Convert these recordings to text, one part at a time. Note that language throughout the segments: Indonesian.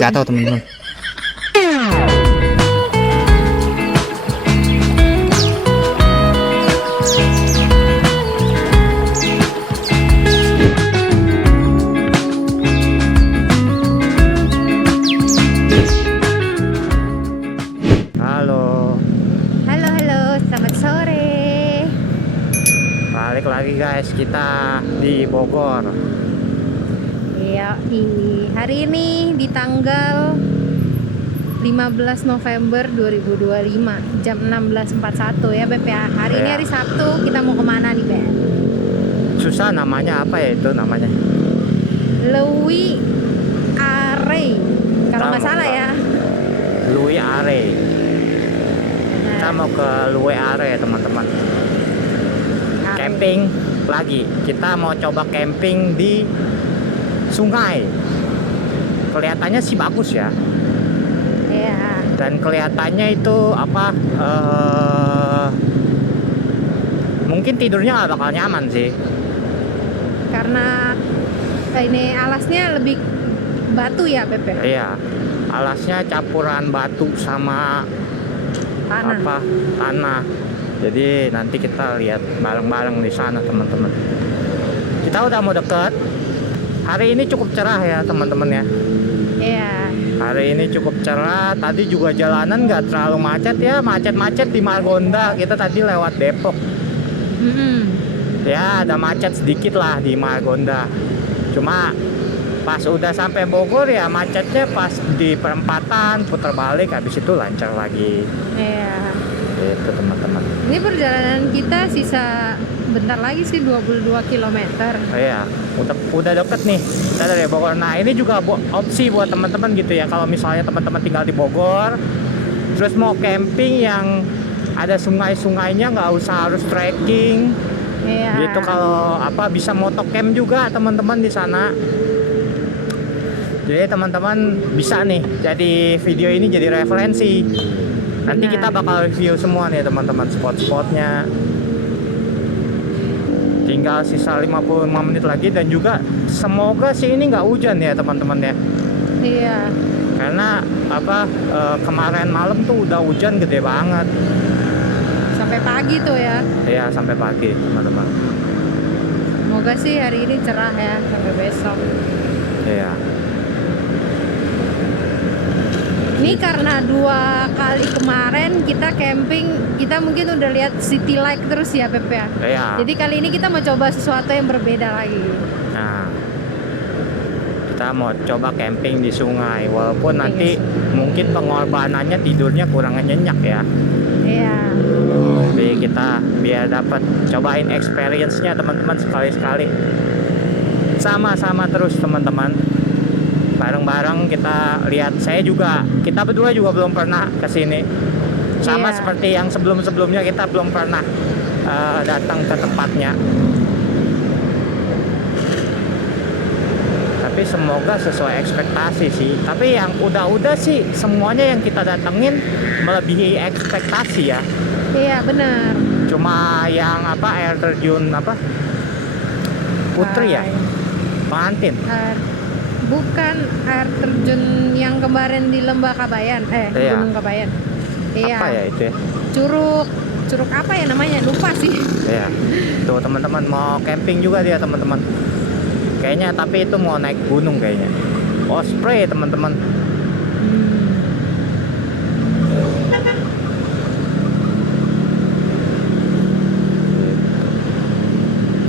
jatuh teman-teman. Halo, Halo, selamat sore. balik lagi guys, kita di Bogor. Iya, hari ini di tanggal 15 November 2025 jam 16.41 ya Beb ya. Hari ini Iya. hari Sabtu, kita mau kemana nih Beb? Susah namanya, apa ya itu namanya? Lewi Are, kalau nggak Tahu, salah tahu. ya. Lue Are. Kita Nah, mau ke Lue Are teman-teman. Are. Camping lagi. Kita mau coba camping di sungai. Kelihatannya sih bagus ya. Iya, Dan kelihatannya itu apa? Mungkin tidurnya nggak bakal nyaman sih. karena ini alasnya lebih batu ya Beb ya? Iya. Alasnya campuran batu sama Tanah. apa tanah. Jadi nanti kita lihat bareng-bareng di sana teman-teman. Kita udah mau deket. Hari ini cukup cerah ya teman-teman ya. Iya. Hari ini cukup cerah. Tadi juga jalanan nggak terlalu macet ya. Macet-macet di Margonda. Kita tadi lewat Depok. Ya ada macet sedikit lah di Margonda. Cuma pas udah sampai Bogor ya macetnya pas di perempatan putar balik, habis itu lancar lagi. Iya. Itu teman-teman. Ini perjalanan kita sisa bentar lagi sih 22 km. Iya, udah deket nih kita dari Bogor. Nah ini juga opsi buat teman-teman gitu ya. Kalau misalnya teman-teman tinggal di Bogor, terus mau camping yang ada sungai-sungainya, nggak usah harus trekking. Iya. Gitu kalau apa bisa motocamp juga teman-teman di sana. Jadi teman-teman bisa nih jadi video ini jadi referensi. Nanti Benar. kita bakal review semua nih teman-teman spot-spotnya. Tinggal sisa 55 menit lagi dan juga semoga sih ini nggak hujan ya teman-teman ya. Iya. Karena apa kemarin malam tuh udah hujan gede banget. Sampai pagi tuh ya. Iya sampai pagi teman-teman. Semoga sih hari ini cerah ya sampai besok. Iya. Ini karena 2 kali kemarin kita camping, kita mungkin udah lihat city light terus ya Beb ya. Iya. Jadi kali ini kita mau coba sesuatu yang berbeda lagi. Nah, kita mau coba camping di sungai. Walaupun nanti mungkin pengorbanannya tidurnya kurang nyenyak ya. Iya. Jadi kita biar dapat cobain experience-nya teman-teman sekali-sekali. Sama-sama terus teman-teman. Bareng-bareng kita lihat. Kita berdua juga belum pernah ke sini. Sama Iya. seperti yang sebelum-sebelumnya kita belum pernah datang ke tempatnya. Tapi semoga sesuai ekspektasi sih. Tapi yang udah sih semuanya yang kita datengin melebihi ekspektasi ya. Iya benar. Cuma yang apa air terjun apa Putri ya, Pengantin. Bukan air terjun yang kemarin di Lembah Kabayan, Iya. Gunung Kabayan. Iya. Apa ya itu ya? Curug apa ya namanya? Lupa sih. Iya. Tuh teman-teman mau camping juga dia teman-teman. Kayaknya tapi itu mau naik gunung kayaknya. Osprey teman-teman.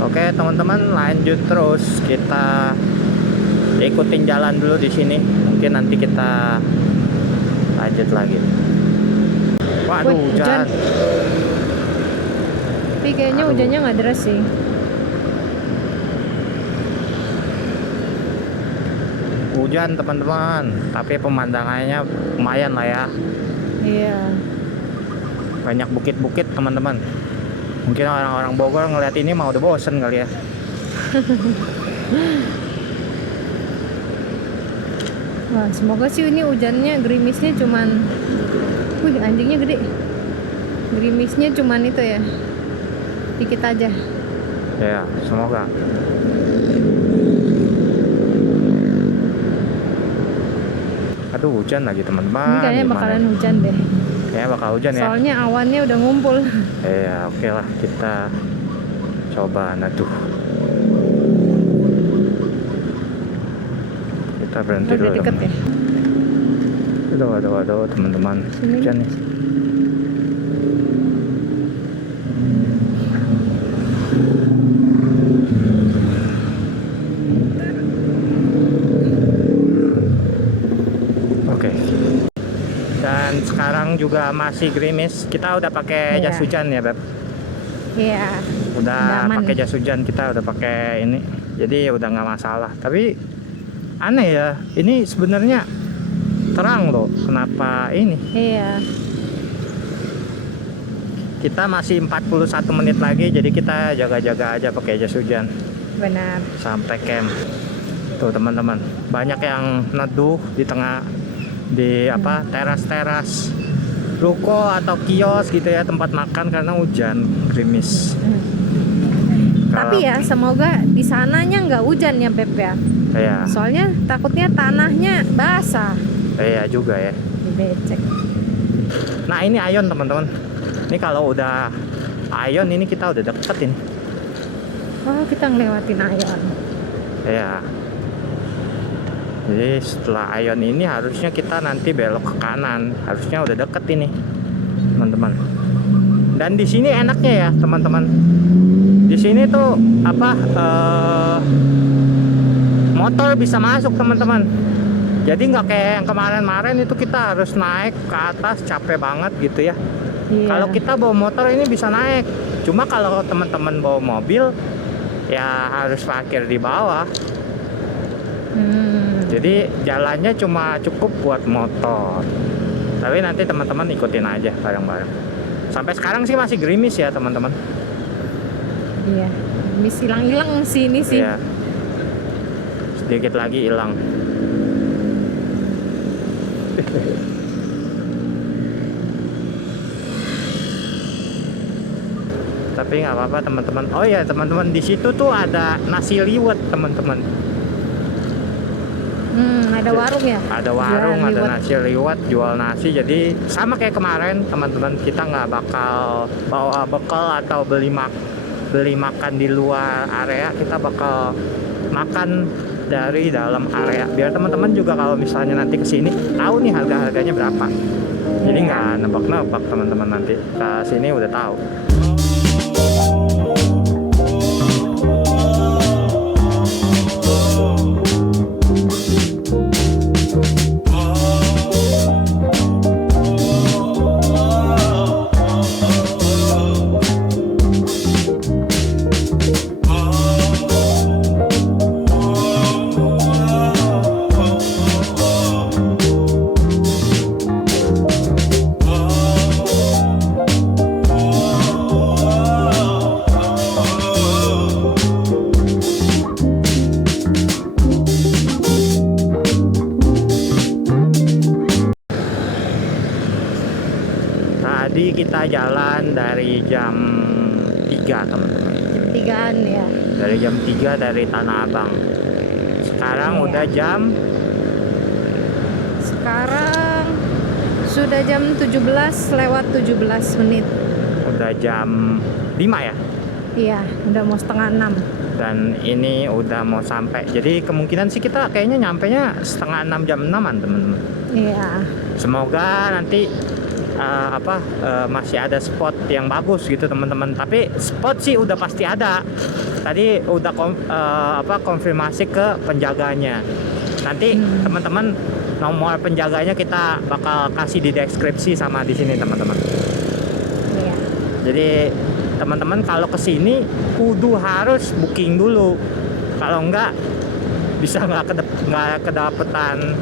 Oke teman-teman lanjut terus kita ikutin jalan dulu di sini. Mungkin nanti kita lanjut lagi. Waduh Wih, hujan. hujan. Tapi kayaknya Aduh. hujannya nggak deras sih. Hujan teman-teman. Tapi pemandangannya lumayan lah ya. Iya. Banyak bukit-bukit teman-teman. Mungkin orang-orang Bogor ngeliat ini mau udah bosen kali ya. Wah, semoga sih ini hujannya gerimisnya cuman, wih anjingnya gede. Gerimisnya cuman itu ya, dikit aja. Ya, semoga. Aduh, hujan lagi Ini teman-teman. kayaknya Gimana bakalan ini? hujan deh. Kayaknya bakal hujan ya. Soalnya awannya udah ngumpul. Ya oke lah, kita coba. Nah tuh, kita berhenti Udah dulu deket teman. ya. Aduh teman-teman, Sini. hujan nih. Oke. Dan sekarang juga masih gerimis. Kita udah pakai Iya. jas hujan ya, Beb. Iya. Udah Aman. pakai jas hujan, kita udah pakai ini. Jadi udah nggak masalah. Tapi aneh ya, ini sebenarnya terang loh. Kenapa ini? Iya. Kita masih 41 menit lagi, jadi kita jaga-jaga aja pakai jas hujan Benar. sampai camp. Tuh teman-teman, banyak yang neduh di tengah di apa teras-teras ruko atau kios gitu ya, tempat makan karena hujan gerimis. Tapi ya semoga di sananya nggak hujan ya Beb ya. Ya, Soalnya takutnya tanahnya basah. ya juga ya. Dibecek. Nah ini Ayon teman-teman. Ini kalau udah Ayon ini kita udah deket ini. Oh kita ngelewatin Ayon. Ya. Jadi setelah Ayon ini harusnya kita nanti belok ke kanan. Harusnya udah deket ini, teman-teman. Dan di sini enaknya ya, teman-teman. Di sini tuh apa? Motor bisa masuk, teman-teman. Jadi nggak kayak yang kemarin-kemarin itu kita harus naik ke atas, capek banget gitu ya. Iya. Kalau kita bawa motor ini bisa naik. Cuma kalau teman-teman bawa mobil, ya harus parkir di bawah. Jadi jalannya cuma cukup buat motor. Tapi nanti teman-teman ikutin aja bareng-bareng. Sampai sekarang sih masih gerimis ya teman-teman. Iya. Mis hilang-hilang sih ini sih. Iya. Sedikit lagi hilang. Tapi nggak apa-apa teman-teman. Oh ya teman-teman, di situ tuh ada nasi liwet teman-teman. Ada warung ya? Ada warung, Jual ada liwet. nasi liwet, jual nasi. Jadi sama kayak kemarin teman-teman, kita nggak bakal bawa bekal atau beli makan di luar area. Kita bakal makan dari dalam area. Biar teman-teman juga kalau misalnya nanti kesini tahu nih harga-harganya berapa. Jadi Iya. nggak nebak-nebak teman-teman, nanti ke sini udah tahu. Tadi kita jalan dari jam 3 teman-teman. Tigaan ya. Dari jam 3 dari Tanah Abang. Sekarang Iya. udah jam Sekarang sudah jam 17 lewat 17 menit. udah jam 5 ya. Iya, udah mau setengah 6. Dan ini udah mau sampai. Jadi kemungkinan sih kita kayaknya nyampenya setengah 6, jam 6-an teman-teman. Iya. Semoga nanti masih ada spot yang bagus gitu teman-teman. Tapi spot sih udah pasti ada. Tadi udah konfirmasi ke penjaganya. Nanti teman-teman nomor penjaganya kita bakal kasih di deskripsi sama di sini teman-teman. Iya. Jadi teman-teman kalau kesini kudu harus booking dulu. Kalau enggak bisa nggak kedapetan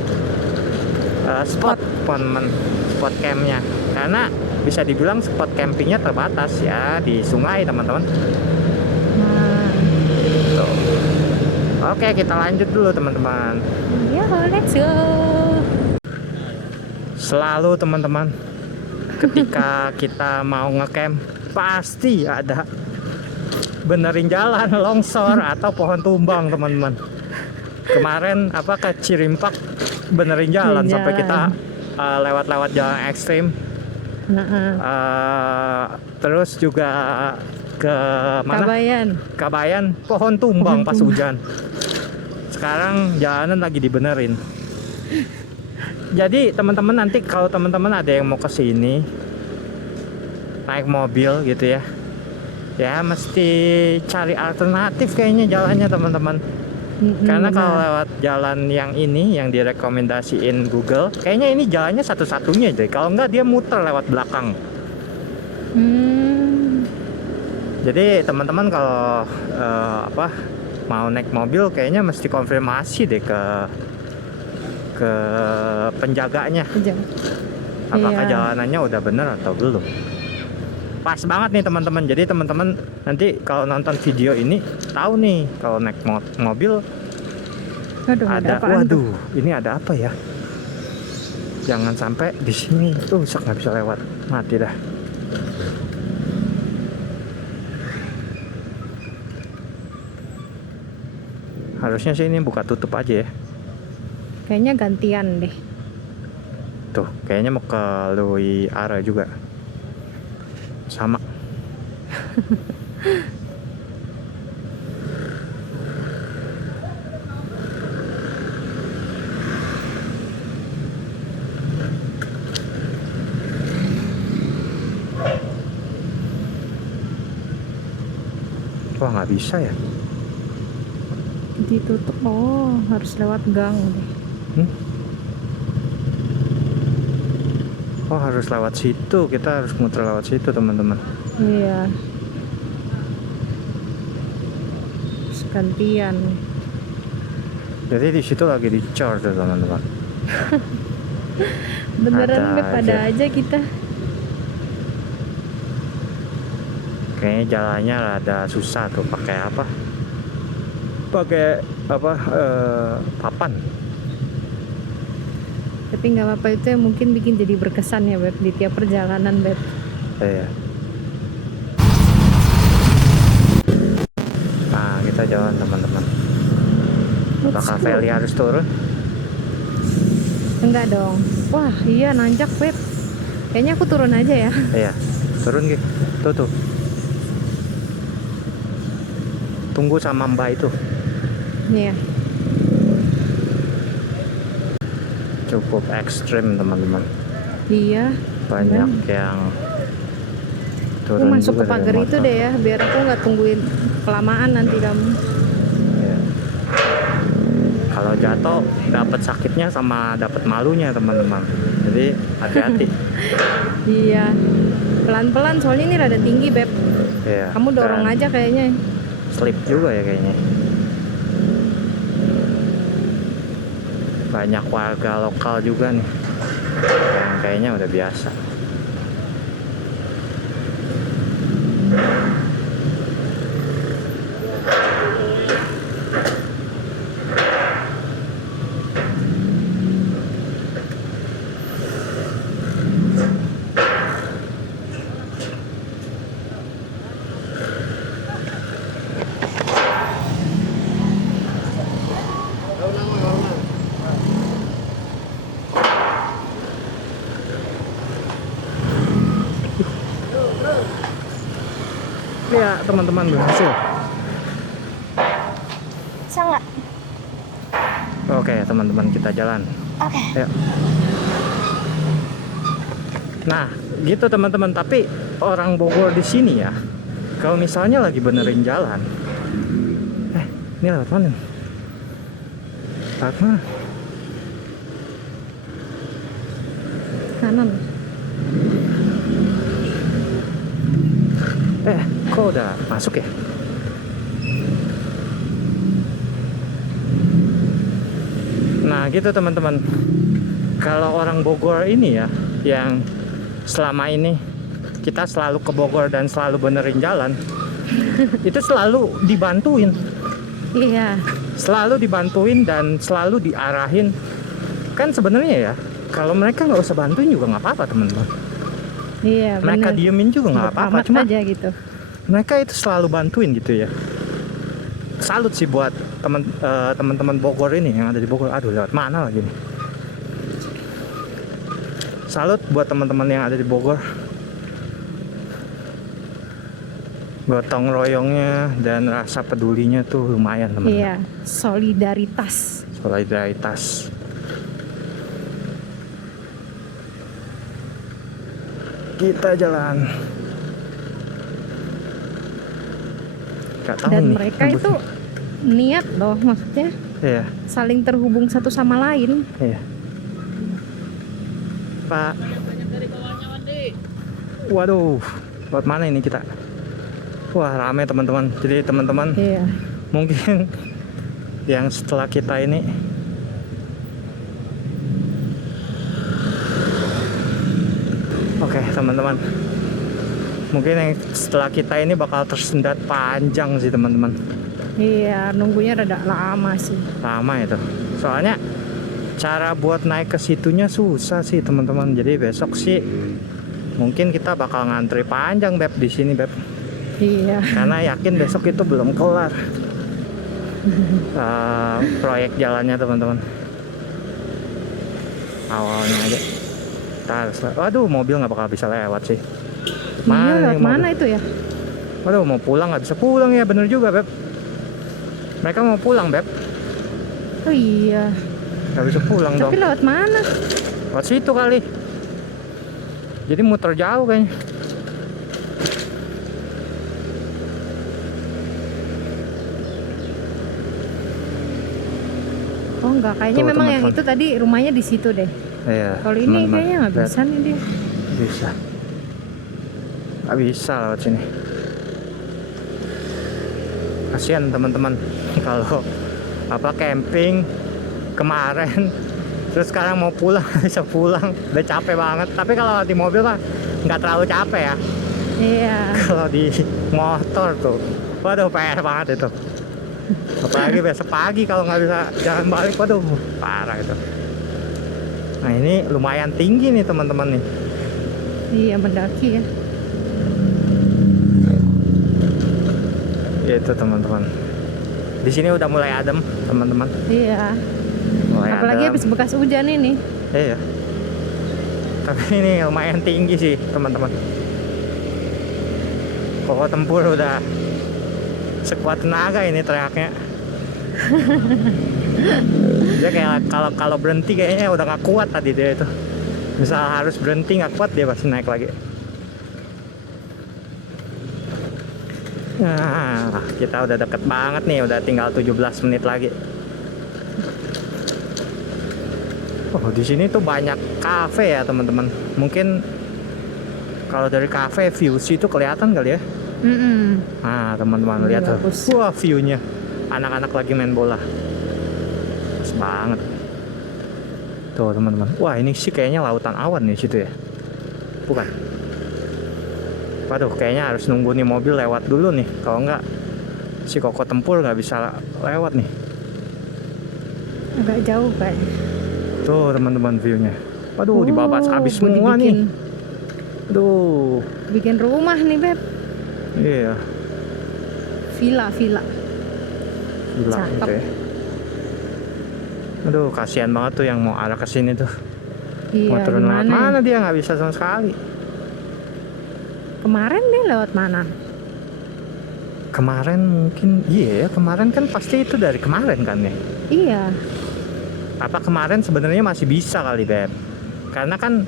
spot teman-teman, spot campnya. Karena bisa dibilang spot campingnya terbatas ya di sungai teman-teman. Nah, Tuh. Oke, kita lanjut dulu teman-teman. ya let's go. Selalu teman-teman, ketika kita mau ngecamp pasti ada benerin jalan, longsor atau pohon tumbang teman-teman. kemarin apa ke Cirimpak benerin jalan Benerin sampai jalan. kita lewat-lewat jalan ekstrim. Terus juga ke mana? Kabayan, pohon tumbang pas hujan. Sekarang jalanan lagi dibenerin. Jadi teman-teman nanti kalau teman-teman ada yang mau ke sini naik mobil gitu ya, ya mesti cari alternatif kayaknya jalannya teman-teman. Karena kalau lewat jalan yang ini yang direkomendasiin Google, kayaknya ini jalannya satu-satunya deh. Kalau enggak dia muter lewat belakang. Jadi teman-teman kalau mau naik mobil kayaknya mesti konfirmasi deh ke penjaganya. Apakah jalanannya udah bener atau belum. Pas banget nih teman-teman. Jadi teman-teman nanti kalau nonton video ini tahu nih kalau naik mobil waduh, ini ada apa ya? Jangan sampai di sini rusak nggak bisa lewat, mati dah. Harusnya sih ini buka tutup aja ya. Kayaknya gantian deh. Tuh, kayaknya mau ke Lui Ara juga. Sama. Wah, nggak bisa ya. Ditutup. Oh, harus lewat gang deh. Oh, harus lewat situ. Kita harus muter lewat situ teman-teman. Iya. Terus gantian. Jadi di situ lagi dicor tuh teman-teman. Beneran Ada pada aja kita. Kayaknya jalannya rada susah tuh, pakai apa? Pakai apa? Papan. Tapi nggak apa-apa, itu yang mungkin bikin jadi berkesan ya Beb di tiap perjalanan Beb. Iya. Nah, kita jalan teman-teman. Apakah Feli harus turun? Enggak dong. Wah iya nanjak Beb. Kayaknya aku turun aja ya. Iya, turun gitu. Tuh. Tunggu sama Mbak itu. Iya. Cukup ekstrim teman-teman. Iya. Banyak yang Aku turun masuk juga ke pagar dari itu motor. deh ya, biar aku nggak tungguin kelamaan nanti kamu. Iya. Kalau jatuh dapat sakitnya sama dapat malunya teman-teman. Jadi hati-hati. Iya. Pelan-pelan soalnya ini rada tinggi Beb. Iya. Kamu dorong Dan aja kayaknya. slip juga ya kayaknya. Banyak warga lokal juga nih yang kayaknya udah biasa. Ya teman-teman, berhasil. Bisa nggak? Oke teman-teman, kita jalan. Oke. Ayo. Nah gitu teman-teman, tapi orang Bogor di sini ya, kalau misalnya lagi benerin jalan, ini lewat mana? Lewat mana? Kanan. Kok udah masuk ya? Nah gitu teman-teman, kalau orang Bogor ini ya, yang selama ini kita selalu ke Bogor dan selalu benerin jalan, itu selalu dibantuin. Iya. Selalu dibantuin dan selalu diarahin. Kan sebenarnya ya, kalau mereka nggak usah bantuin juga nggak apa-apa teman-teman. Iya. Mereka diemin juga nggak apa-apa, cuma aja gitu. mereka itu selalu bantuin gitu ya. salut sih buat teman-teman Bogor ini yang ada di Bogor. Aduh, lewat mana lagi nih? Salut buat teman-teman yang ada di Bogor. Gotong royongnya dan rasa pedulinya tuh lumayan, teman-teman. Iya, solidaritas. Solidaritas. Kita jalan. Gak tahu Dan nih, mereka itu niat loh, maksudnya Iya, saling terhubung satu sama lain. iya. Pak. Waduh, lewat mana ini kita? Wah, rame teman-teman. Jadi teman-teman Iya. mungkin yang setelah kita ini oke teman-teman, mungkin yang setelah kita ini bakal tersendat panjang sih teman-teman. Iya, nunggunya rada lama sih. Lama itu soalnya cara buat naik ke situnya susah sih teman-teman. Jadi besok sih mungkin kita bakal ngantri panjang Beb di sini Beb, Iya. karena yakin besok itu belum kelar proyek jalannya teman-teman. Awalnya aja kita harus, waduh mobil nggak bakal bisa lewat sih. Iya, lewat nih mobil? mana itu ya? Waduh, mau pulang nggak bisa pulang ya, bener juga Beb. Mereka mau pulang Beb, Oh iya. nggak bisa pulang dong. Tapi lewat mana? Lewat situ kali. Jadi muter jauh kayaknya. Oh enggak, kayaknya Tuh, memang yang teman-teman. itu tadi rumahnya di situ deh. Iya. Kalau ini teman-teman. kayaknya nggak Lihat. bisa nih dia. Bisa. Nggak bisa lewat sini. Kasihan teman-teman kalau apa camping kemarin terus sekarang mau pulang nggak bisa pulang, udah capek banget. Tapi kalau di mobil mah nggak terlalu capek ya. Iya. Kalau di motor tuh, waduh PR banget itu. Apalagi besok pagi kalau nggak bisa jalan balik, waduh parah itu. Nah ini lumayan tinggi nih teman-teman nih. Iya, mendaki ya. Itu teman-teman. Di sini udah mulai adem teman-teman. Iya. Mulai Apalagi adem. habis bekas hujan ini. Iya. Tapi ini lumayan tinggi sih teman-teman. Koko tempur udah sekuat tenaga ini teriaknya. Dia kayak kalau berhenti kayaknya udah nggak kuat tadi dia itu. Misal harus berhenti nggak kuat dia pasti naik lagi. Nah, kita udah deket banget nih, udah tinggal 17 menit lagi. Oh, di sini tuh banyak kafe ya teman-teman. Mungkin kalau dari kafe views itu kelihatan kali ya. Nah teman-teman lihat tuh, Bagus. wah viewnya, anak-anak lagi main bola, pas banget. Tuh teman-teman, wah ini sih kayaknya lautan awan nih situ ya, bukan? Waduh, kayaknya harus nunggu nih mobil lewat dulu nih, kalau enggak si Koko Tempur nggak bisa lewat nih. Agak jauh kayaknya. Tuh teman-teman viewnya, waduh dibabas habis buat semua nih. dibikin- Aduh, Bikin rumah nih Beb. iya, Villa. gila Cakep. gitu ya. Aduh, kasihan banget tuh yang mau arah ke sini tuh. Iya, Mau turun lewat gimana ya? mana dia nggak bisa sama sekali. Kemarin dia lewat mana? Kemarin mungkin iya ya, kemarin kan pasti itu dari kemarin kan ya. Iya. Apa kemarin sebenarnya masih bisa kali Beb. Karena kan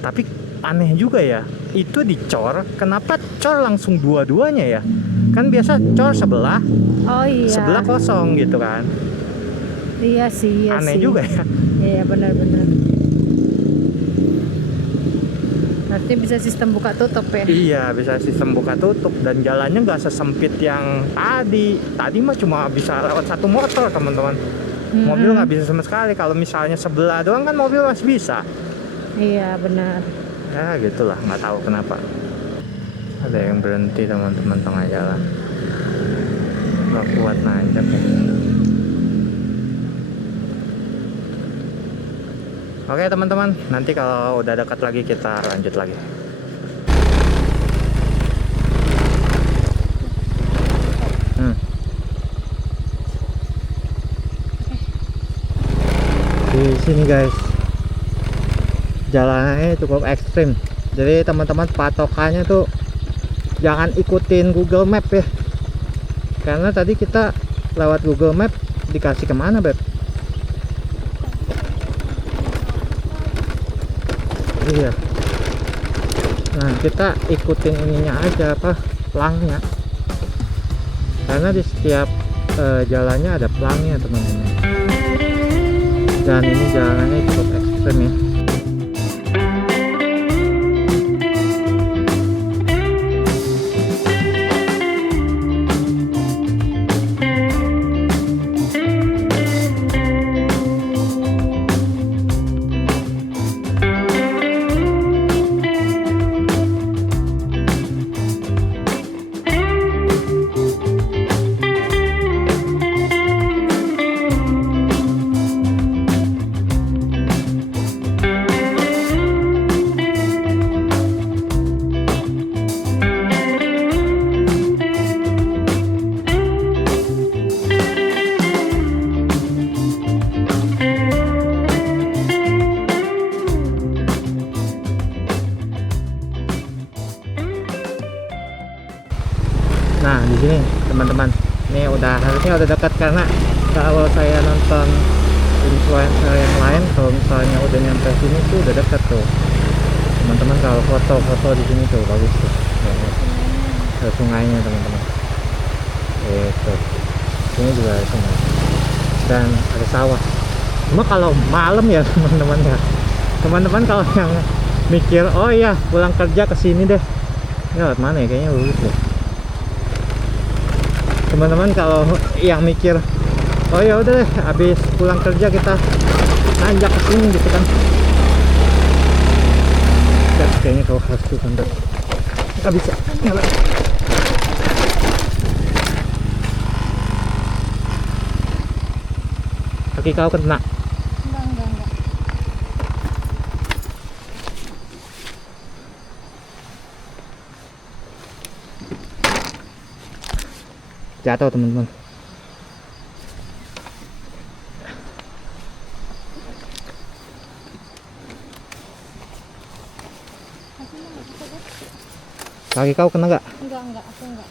tapi aneh juga ya. Itu dicor, kenapa cor langsung dua-duanya ya? Kan biasa cor sebelah, Oh iya. sebelah kosong gitu kan. Iya sih, iya Aneh sih. juga ya. Iya, benar-benar. Artinya bisa sistem buka tutup ya. Iya, bisa sistem buka tutup dan jalannya nggak sesempit yang tadi. Tadi mah cuma bisa lewat satu motor, teman-teman. Mobil nggak bisa sama sekali. Kalau misalnya sebelah doang kan mobil masih bisa. Iya, benar. Ya gitulah, nggak tahu kenapa. Ada yang berhenti teman-teman tengah jalan. Nggak kuat nanjak ya. Oke teman-teman, nanti kalau udah dekat lagi kita lanjut lagi. di sini guys. Jalannya cukup ekstrim. Jadi teman-teman patokannya tuh jangan ikutin Google Map ya. Karena tadi kita lewat Google Map dikasih kemana Beb? Iya. Nah kita ikutin ininya aja apa pelangnya. Karena di setiap jalannya ada pelangnya teman-teman. Dan ini jalanannya cukup ekstrim ya. Nah di sini teman-teman, ini harusnya udah dekat karena kalau saya nonton influencer yang lain, kalau misalnya udah nyampe sini tuh udah dekat tuh teman-teman. Kalau foto-foto di sini tuh bagus tuh, ada sungainya teman-teman. Itu sini juga ada sungai dan ada sawah. Cuma kalau malam ya teman-teman ya, teman-teman kalau yang mikir oh iya pulang kerja ke sini deh, ini lewat mana ya, kayaknya lurus deh teman-teman. Kalau yang mikir oh ya udah deh habis pulang kerja kita nanjak ke sini gitu kan, dan kayaknya kau harus tuh kan nggak bisa. Kaki kau kena. Enggak. Jatuh teman-teman. Kaki kau kena nggak? Enggak, aku enggak.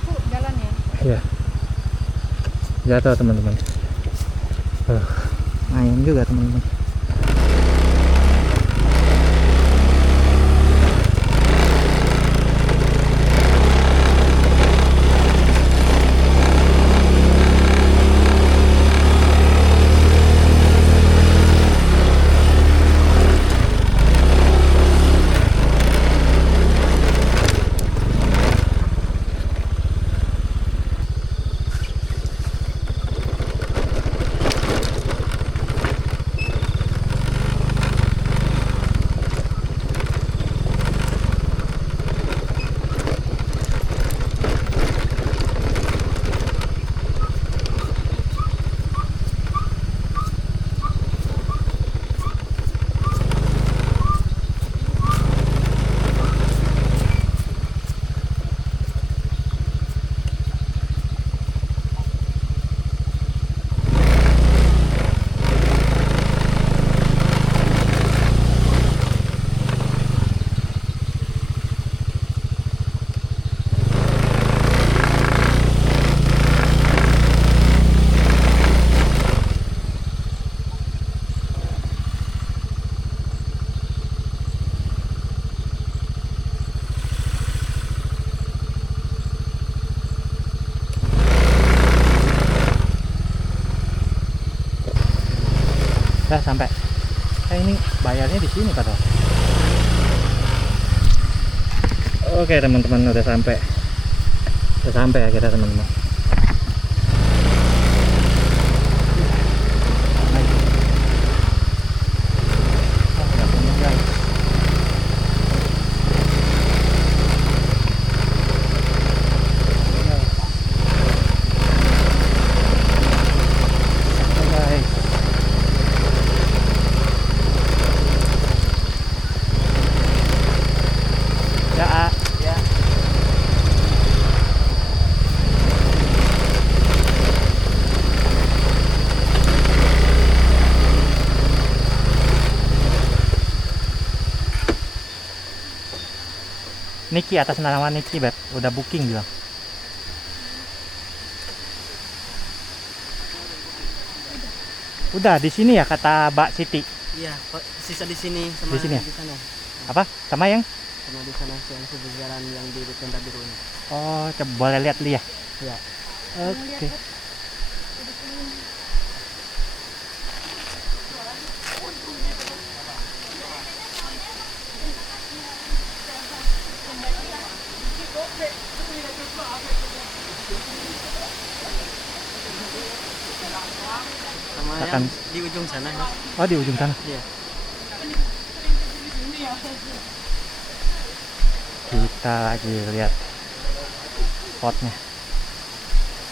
Aku jalan ya. Iya. Jatuh teman-teman. Ayam juga teman-teman. Udah sampai. Ini bayarnya di sini kata. Oke teman-teman, udah sampai ya kita teman-teman. Niki, atas nama Niki, Beb. Udah booking bilang. Udah di sini ya kata Mbak Siti. Iya, sisa di sini sama Di sini ya? di sana. Apa? Sama yang? Sama di sana yang berjalan yang di tenda biru ini. Oh, coba boleh lihat Li ya. Iya. Oke. Sama Akan- yang di ujung sana. Mas. Oh, di ujung sana. Iya. Kita lagi lihat spotnya.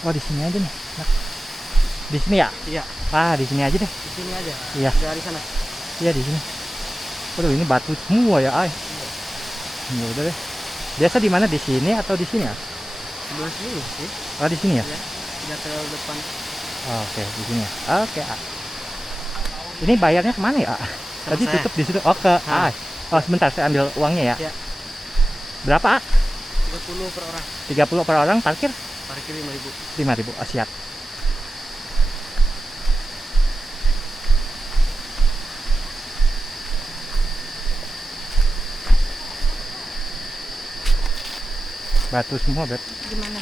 Oh, di sini aja nih. Nah, di sini ya? Iya, Ah, di sini aja deh. di sini aja. Iya. Dari sana. Iya, di sini. Waduh, ini batu semua ya, ay. Ya udah deh. Biasa di mana, di sini atau di sini ya? Sebelah sini sih. Oh, di sini ya? Ya. Tidak terlalu depan. Oh, oke, di sini ya. Oke, A. Ini bayarnya kemana ya, A? Tadi saya. tutup di situ. Oh, ke A. Oh, sebentar saya ambil uangnya ya. Ya. Berapa, A? 30 per orang. 30 per orang, parkir Parkir 5.000. 5.000. Oh, siap. Batu semua, Beb. Gimana?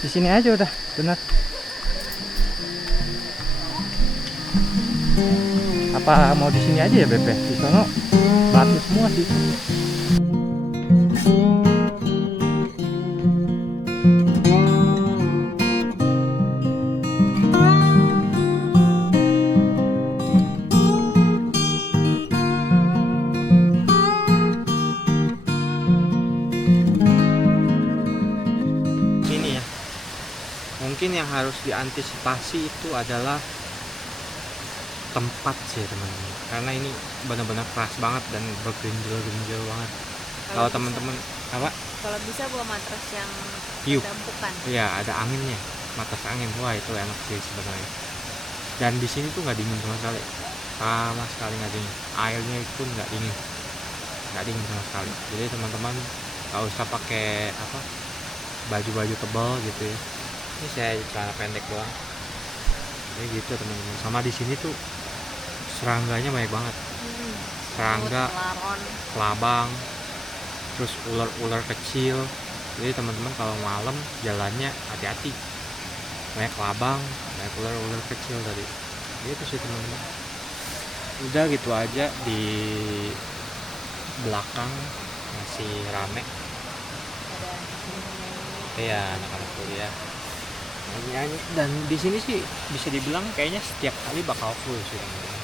Di sini aja udah, benar. Apa mau di sini aja ya, Beb? Di sono batu semua sih. Ini ya, mungkin yang harus diantisipasi itu adalah tempat sih teman-teman, karena ini benar-benar keras banget dan bergenjel-genjel banget. Kalau teman-teman apa? Kalau bisa bawa matras yang Tiup. dampukan. Iya, ada anginnya, matras angin. Wah, itu enak sih sebenarnya. Dan di sini tuh nggak dingin sama sekali nggak dingin. Airnya pun nggak dingin sama sekali. Jadi teman-teman nggak usah pakai apa baju-baju tebal gitu ya. Ini saya celana pendek doang. Jadi gitu teman-teman. Sama di sini tuh serangganya banyak banget. Serangga, Laron. kelabang, terus ular-ular kecil. Jadi teman-teman kalau malam jalannya hati-hati. Banyak kelabang, banyak ular-ular kecil tadi. Gitu sih teman-teman. Udah gitu aja, di belakang masih rame. Iya, anak-anak kuliah lagi nyanyi. Dan di sini sih bisa dibilang kayaknya setiap hari bakal full sih teman-teman.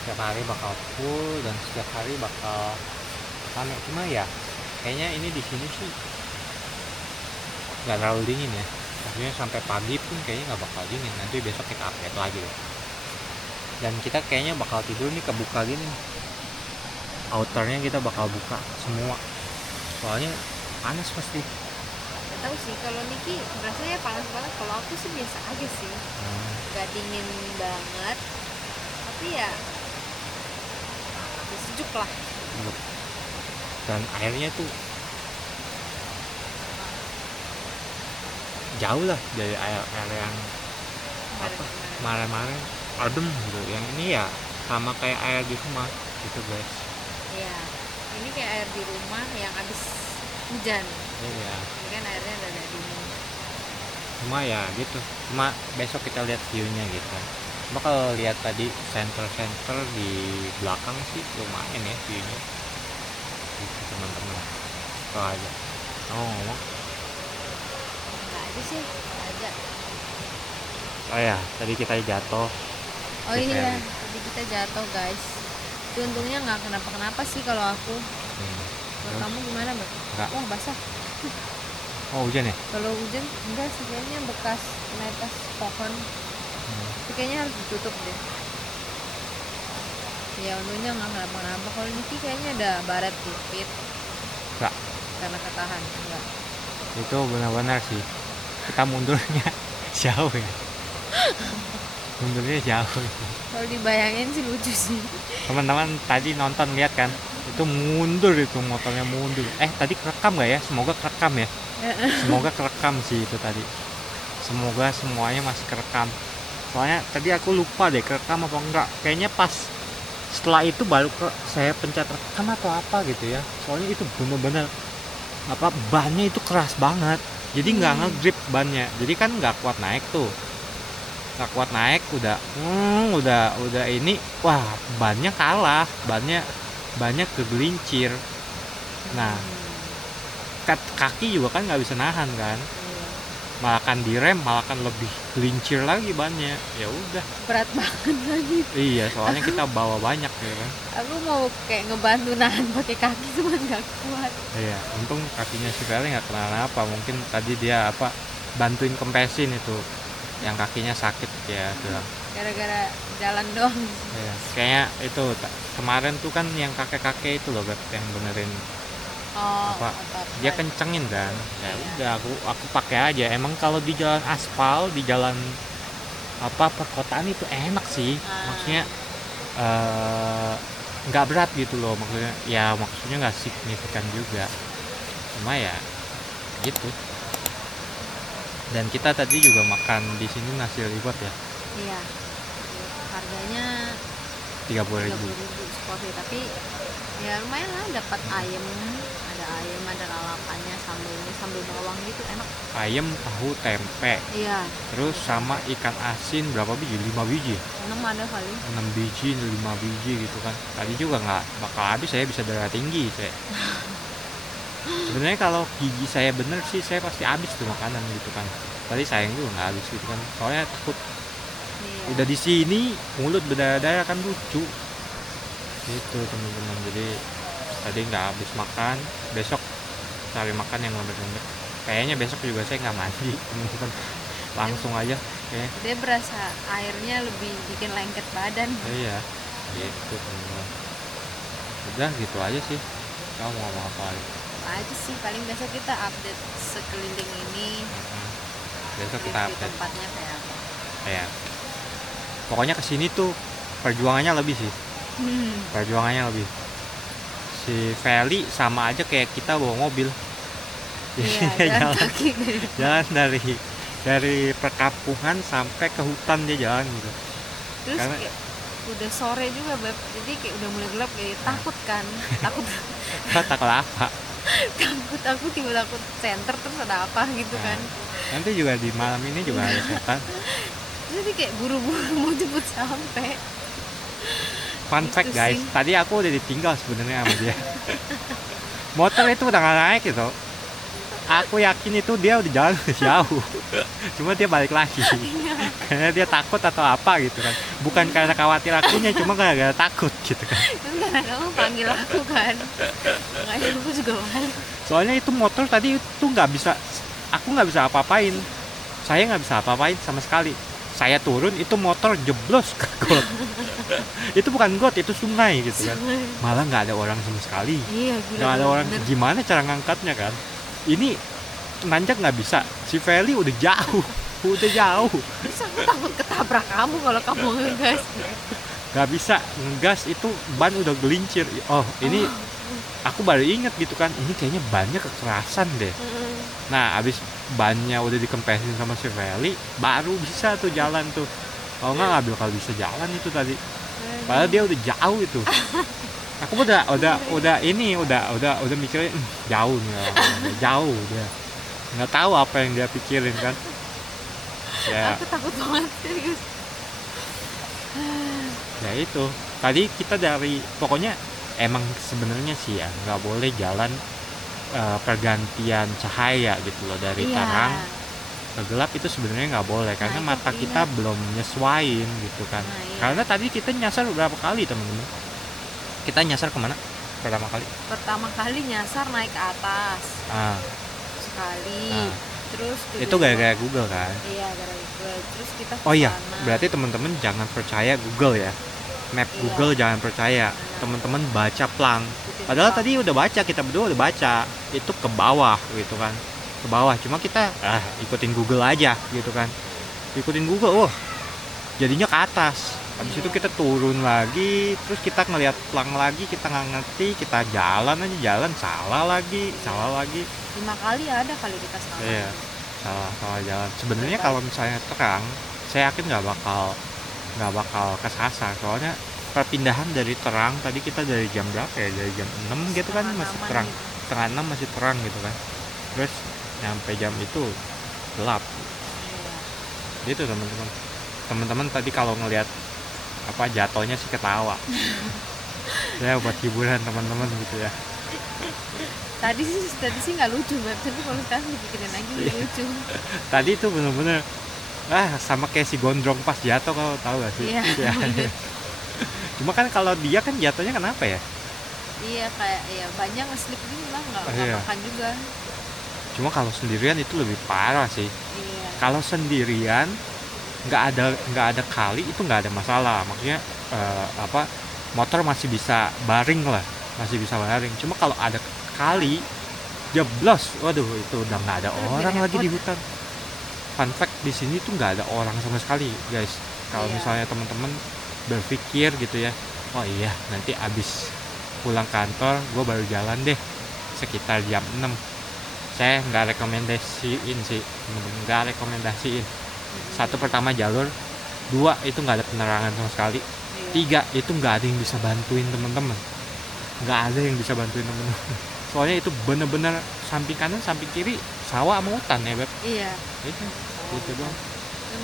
Setiap hari bakal full dan setiap hari bakal rame. Cuma ya kayaknya ini di sini sih nggak terlalu dingin ya. Maksudnya sampai pagi pun kayaknya nggak bakal dingin. Nanti besok kita update lagi deh. Dan kita kayaknya bakal tidur nih kebuka gini. Outernya kita bakal buka semua. Soalnya panas pasti. Gak tahu sih kalau Niki rasanya panas banget. Kalau aku sih biasa aja sih. Gak dingin banget. Tapi ya sejuk lah. Dan airnya tuh jauh lah dari air yang apa kemarin-kemarin adem gitu. Yang ini ya sama kayak air di rumah gitu guys. Iya. Ini kayak air di rumah yang habis hujan. Iya, Ini kan airnya udah agak dingin. cuma ya gitu. Cuma besok kita lihat view-nya gitu. Cuma kalau lihat tadi center di belakang sih lumayan ya view-nya gitu teman-teman. Itu aja. Ngomong. Enggak aja sih. Nggak aja. Oh ya, tadi kita jatuh. Oh ini ya. Ferry. Tadi kita jatuh guys. Tapi untungnya nggak kenapa-kenapa sih kalau aku. Kalau Terus? kamu gimana, Mbak? Nggak. Wah, basah. Oh hujan ya? Kalau hujan enggak sih, kayaknya bekas naik tas pohon. Tapi kayaknya harus ditutup deh. Ya untungnya nggak kenapa-kenapa. Kalau Niki kayaknya ada baret tipit. Nggak. Karena ketahan. Enggak. Itu benar-benar sih kita mundurnya jauh ya. Mundurnya jauh. Kalau dibayangin sih lucu sih. Teman-teman tadi nonton lihat kan Itu mundur, itu motornya mundur. Tadi kerekam nggak ya? Semoga kerekam ya. Semoga kerekam sih itu tadi. Semoga semuanya masih kerekam. Soalnya tadi aku lupa deh kerekam apa enggak. Kayaknya pas setelah itu baru saya pencet rekam atau apa gitu ya. Soalnya itu bener-bener apa, bannya itu keras banget. Jadi nggak ngegrip bannya. Jadi kan nggak kuat naik tuh. Nggak kuat naik udah ini, wah bannya kalah, banyak kegelincir. Nah kaki juga kan nggak bisa nahan kan, malah kan direm malah kan lebih gelincir lagi bannya. Ya udah, Berat banget lagi. iya soalnya kita bawa banyak ya kan. Aku mau kayak ngebantu nahan pakai kaki cuman nggak kuat. Iya, untung kakinya si Feli nggak kenapa-napa. Mungkin tadi dia apa, bantuin kempesin itu yang kakinya sakit ya bilang. Gara-gara jalan doang. Iya, kayaknya itu kemarin tuh kan yang kakek-kakek itu loh Beb, yang benerin Oh, apa, motor. dia kencengin kan. Ya Iya. udah aku pakai aja. Emang kalau di jalan aspal, di jalan apa perkotaan itu enak sih. Maksudnya nggak berat gitu loh, maksudnya nggak signifikan juga, cuma ya gitu. Dan kita tadi juga makan di sini nasi liwet ya, Iya. Harganya 30.000. 30.000 seporsi, tapi ya lumayan lah, dapat ayam, ada lalapannya, sambal bawang gitu, enak. Ayam, tahu, tempe, Iya, terus sama ikan asin berapa biji? 5 biji, 6 ada kali. 6 biji, 5 biji gitu kan. Tadi juga nggak bakal habis, saya bisa darah tinggi saya. Sebenarnya kalau gigi saya bener sih saya pasti habis tuh makanan gitu kan. Tadi sayang juga nggak habis gitu kan, soalnya takut Iya. udah di sini mulut berdarah-darah kan lucu gitu teman-teman. Jadi tadi nggak habis makan, besok cari makan yang lembek-lembek. Kayaknya besok juga saya nggak mandi teman-teman, langsung aja kayaknya. Dia berasa airnya lebih bikin lengket badan. Iya gitu teman-teman. Udah gitu aja sih. Kamu mau ngomong apa lagi? Aja sih, paling besok kita update sekeliling ini, Besok kita review update tempatnya kayak apa. ya. Pokoknya kesini tuh perjuangannya lebih sih, perjuangannya lebih. Si Feli sama aja kayak kita bawa mobil. Iya, jalan jalan, kaki. jalan dari perkampungan sampai ke hutan dia jalan gitu. Terus Karena- kayak udah sore juga, Beb. Jadi kayak udah mulai gelap, kayak takut kan. takut Takut apa? takut aku tiba takut center terus ada apa gitu kan. Nanti juga di malam ini juga ada setan. Jadi kayak buru-buru mau jemput sampai. Fun Itu fact guys, sih. tadi aku udah ditinggal sebenarnya sama dia. Motor itu udah nggak naik gitu. Aku yakin itu dia udah jalan jauh. Cuma dia balik lagi. Karena dia takut atau apa gitu kan. Bukan karena khawatir akunya, cuma gara-gara takut gitu kan. Kan karena kamu panggil aku kan. Makanya aku juga balik. Soalnya itu motor tadi itu aku nggak bisa apa-apain. Saya nggak bisa apa-apain sama sekali. Saya turun itu motor jeblos ke got. Itu bukan got, itu sungai gitu kan. Malah nggak ada orang sama sekali. Iya, gila. Nggak ada orang, bener. gimana cara ngangkatnya kan? Ini nanjak nggak bisa. Si Feli udah jauh, udah jauh. Terus aku takut ketabrak kamu kalau kamu ngegas. Nggak bisa ngegas, itu ban udah gelincir. Oh ini aku baru inget gitu kan, ini kayaknya bannya kekerasan deh. Nah abis bannya udah dikempesin sama si Feli, baru bisa tuh jalan tuh. Kalau nggak bakal bisa jalan itu tadi. Padahal dia udah jauh itu. Aku udah mikirin jauh nih orang, udah jauh dia. Nggak tahu apa yang dia pikirin kan. Ya, Aku takut banget serius. ya itu. Tadi kita pokoknya emang sebenarnya sih ya nggak boleh jalan pergantian cahaya gitu loh, dari Iya. terang ke gelap itu sebenarnya nggak boleh karena itu mata kita ingat. belum nyesuain gitu kan. Nah, iya. Karena tadi kita nyasar berapa kali teman-teman? Kita nyasar kemana pertama kali? Pertama kali nyasar naik ke atas Ah, sekali. Ah. Terus itu gara-gara Google kan. Iya, gara-gara Google. Terus kita Oh iya, kesana. berarti teman-teman jangan percaya Google ya. Map Iya. Google jangan percaya. Teman-teman baca plang. Ikutin Padahal plang. tadi udah baca, kita berdua udah baca. Itu ke bawah gitu kan. Ke bawah. Cuma kita ikutin Google aja gitu kan. Ikutin Google, jadinya ke atas. Habis Iya. itu kita turun lagi, terus kita ngelihat pelang lagi, kita nggak ngerti, kita jalan aja, jalan salah lagi, salah lagi. 5 kali ada kali kita salah. Iya, salah jalan. Sebenarnya Bebas. kalau misalnya terang, saya yakin nggak bakal kesasar. Soalnya perpindahan dari terang tadi kita dari jam berapa ya? Dari jam 6 gitu kan Setengah masih 6-an terang. gitu. Setengah 6 masih terang gitu kan. Terus nyampe jam itu gelap. Iya. Gitu teman-teman. Teman-teman tadi kalau ngelihat apa jatuhnya sih ketawa. Saya buat hiburan teman-teman gitu ya. Tadi sih nggak lucu Beb, tapi kalau sekarang dipikirin lagi lucu. Tadi tuh bener-bener sama kayak si gondrong pas jatuh, kalau tahu gak sih? Iya. Ya. Bener. Cuma kan kalau dia kan jatuhnya kenapa ya? Iya kayak ya banyak nge-slip gitu lah, nggak Iya. makan juga. Cuma kalau sendirian itu lebih parah sih. Iya. Kalau sendirian nggak ada kali itu nggak ada masalah. Maksudnya motor masih bisa baring lah, masih bisa baring. Cuma kalau ada kali jeblos, waduh itu udah nggak ada Itu orang lebih lagi di hutan. Fun fact, di sini tuh nggak ada orang sama sekali guys. Kalau Iya. misalnya teman-teman berpikir gitu ya, oh iya nanti abis pulang kantor gue baru jalan deh sekitar jam 6, saya nggak rekomendasiin sih, nggak rekomendasiin. Satu, pertama jalur, dua itu nggak ada penerangan sama sekali, Iya. tiga itu nggak ada yang bisa bantuin teman-teman, nggak ada yang bisa bantuin teman-teman. Soalnya itu bener-bener samping kanan samping kiri sawah sama hutan ya Beb. Iya. Itu gitu doang.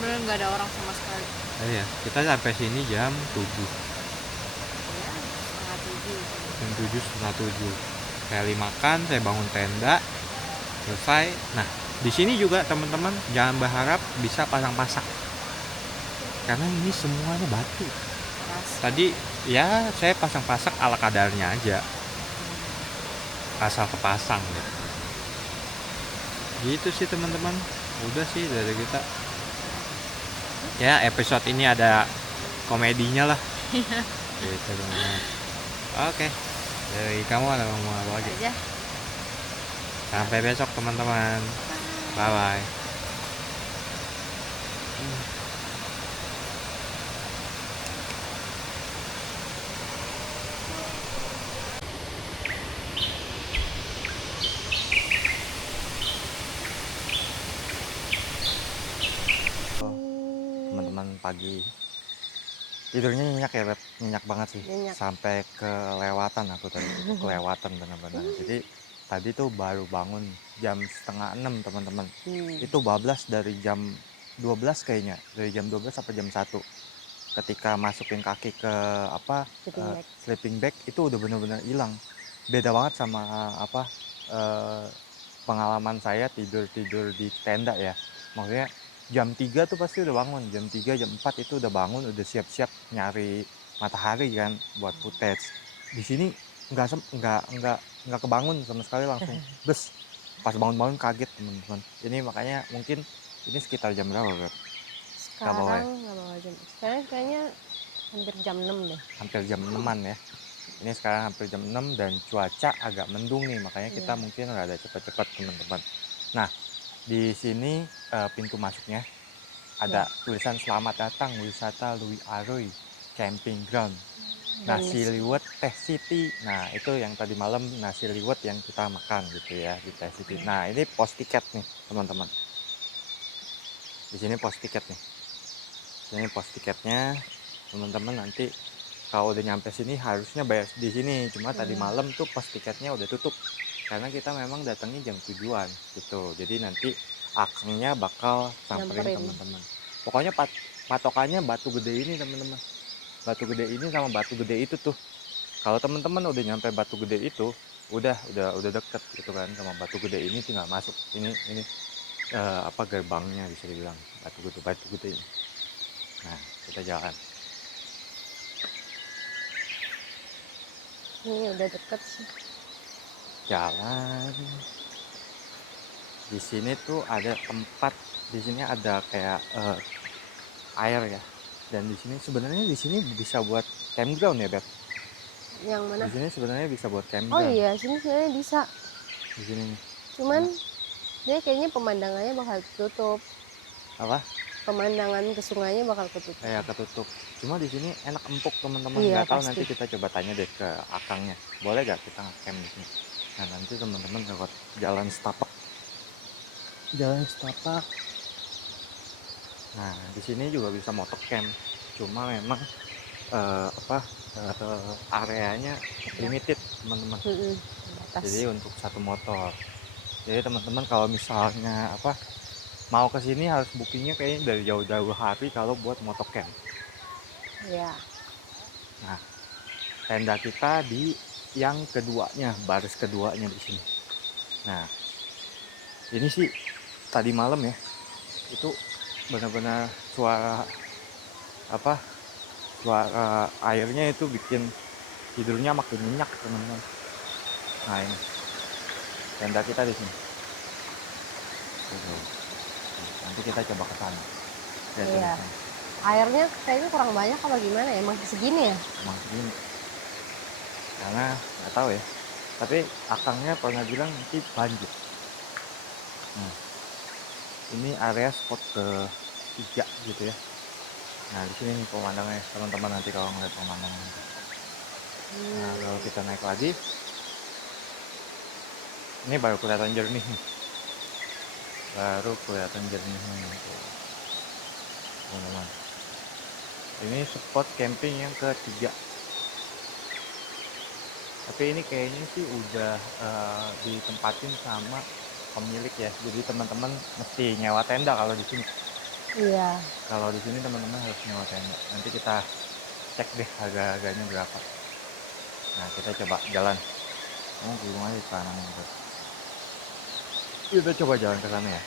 Bener nggak ada orang sama sekali. Iya, kita sampai sini jam 7, Ya, setengah 7. jam 7, setengah 7. Saya makan, saya bangun tenda, selesai. Nah, di sini juga teman-teman jangan berharap bisa pasang pasak, karena ini semuanya batu. Tadi ya saya pasang pasak ala kadarnya aja, asal kepasang gitu. Gitu sih teman-teman. Udah sih dari kita. Ya episode ini ada komedinya lah. Gitu teman-teman. Oke. Dari kamu ada ngomong apa lagi? Aja. Sampai besok teman-teman. Bye bye. Teman-teman pagi tidurnya nyenyak ya Beb, nyenyak banget sih. Nyenyak. Sampai kelewatan aku tadi, itu kelewatan benar-benar. Jadi tadi tuh baru bangun jam setengah 6 teman-teman. Itu bablas dari jam 12 kayaknya, dari jam 12 sampai jam 1. Ketika masukin kaki ke sleeping bag itu udah benar-benar hilang. Beda banget sama pengalaman saya tidur di tenda ya. Maksudnya jam 3 tuh pasti udah bangun, jam 3 jam 4 itu udah bangun, udah siap-siap nyari matahari kan buat footage. Di sini nggak kebangun sama sekali, langsung bes. Pas bangun-bangun kaget teman-teman. Ini makanya mungkin ini sekitar jam berapa Beb? Sekarang nggak bawa jam. Sekarang kayaknya hampir jam 6 deh. Hampir jam 6-an ya. Ini sekarang hampir jam 6 dan cuaca agak mendung nih, makanya kita mungkin rada cepet-cepet teman-teman. Nah, di sini pintu masuknya ada tulisan selamat datang wisata Lui Aroi Camping Ground. Nasi liwet Teh City. Nah, itu yang tadi malam nasi liwet yang kita makan gitu ya di Teh City. Nah, ini pos tiket nih, teman-teman. Di sini pos tiket nih. Ini pos tiketnya, teman-teman. Nanti kalau udah nyampe sini harusnya bayar di sini. Cuma tadi malam tuh pos tiketnya udah tutup karena kita memang datangnya jam 7-an gitu. Jadi nanti aksennya bakal samperin teman-teman. Pokoknya patokannya Batu Gede ini teman-teman. Batu Gede ini sama Batu Gede itu tuh. Kalau teman-teman udah nyampe Batu Gede itu, udah deket gitu kan sama Batu Gede ini, tinggal masuk. Ini gerbangnya bisa dibilang Batu Gede ini. Nah, kita jalan. Ini udah deket sih. Jalan. Di sini tuh ada tempat, di sini ada kayak air ya. Dan di sini sebenarnya bisa buat campground ya Beb. Yang mana? Di sini sebenarnya bisa buat Oh campground. iya, sini sebenarnya bisa. Di sini nih. Cuman dia kayaknya pemandangannya bakal tutup. Apa? pemandangan ke sungainya bakal ketutup. kayak ketutup. Cuma di sini enak empuk teman-teman. Iya, Nggak tahu pasti. nanti kita coba tanya deh ke akangnya. Boleh gak kita ngecamp di sini? Nah nanti teman-teman lewat jalan setapak. Jalan setapak. Nah di sini juga bisa motocamp. Cuma memang areanya limited teman-teman. Batas. Jadi untuk satu motor. Jadi teman-teman kalau misalnya mau ke sini harus bookingnya kayaknya dari jauh-jauh hari kalau buat motocamp. Iya. Nah, tenda kita di yang keduanya, baris keduanya di sini. Nah, ini sih tadi malam ya, itu benar-benar suara suara airnya itu bikin tidurnya makin nyenyak teman-teman. Nah ini tenda kita di sini. Nanti kita coba ke sana. Iya. Airnya kayaknya kurang banyak apa gimana ya? Emang segini ya? Emang segini. Karena nggak tahu ya. Tapi akangnya pernah bilang nanti banjir. Nah, ini area spot ke-3 gitu ya. Nah di sini nih pemandangannya teman-teman nanti kalau ngeliat pemandangan. Nah kalau kita naik lagi, ini baru kelihatan jernih nih. Baru kelihatan jernih nih. Teman-teman. Ini spot camping yang ke-3. Tapi ini kayaknya sih udah ditempatin sama pemilik ya. Jadi teman-teman mesti nyewa tenda kalau di sini. Iya. Kalau di sini teman-teman harus nyewa tenda. Nanti kita cek deh harga-harganya berapa. Nah kita coba jalan. Gulung aja ke kanan gitu. Kita coba jalan ke sana ya.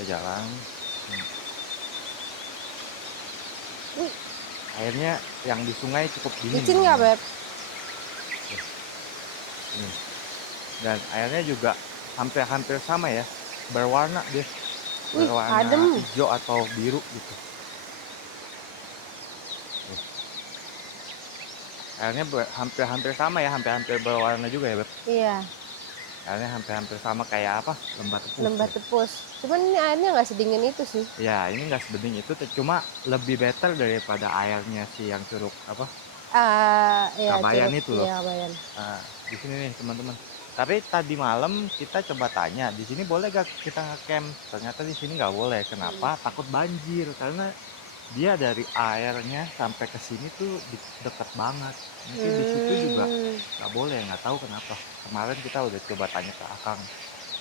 Kita jalan. Airnya yang di sungai cukup dingin. Licin nggak, Beb? Ini. Dan airnya juga hampir-hampir sama ya, berwarna dia, berwarna adem. hijau atau biru gitu. Airnya hampir-hampir sama ya, hampir-hampir berwarna juga ya, Beb. Iya. Airnya hampir-hampir sama kayak lembah tepus. Lembah tepus. Cuman ini airnya nggak sedingin itu sih. Ya ini nggak sebening itu, cuma lebih better daripada airnya si yang curug Ya, Kabayan itu loh. Iya, Kabayan. Nah, di sini nih teman-teman. Tapi tadi malam kita coba tanya, di sini boleh gak kita ngecamp? Ternyata di sini nggak boleh. Kenapa? Takut banjir karena dia dari airnya sampai ke sini tuh deket banget. Mungkin di situ juga nggak boleh, nggak tahu kenapa. Kemarin kita udah coba tanya ke akang.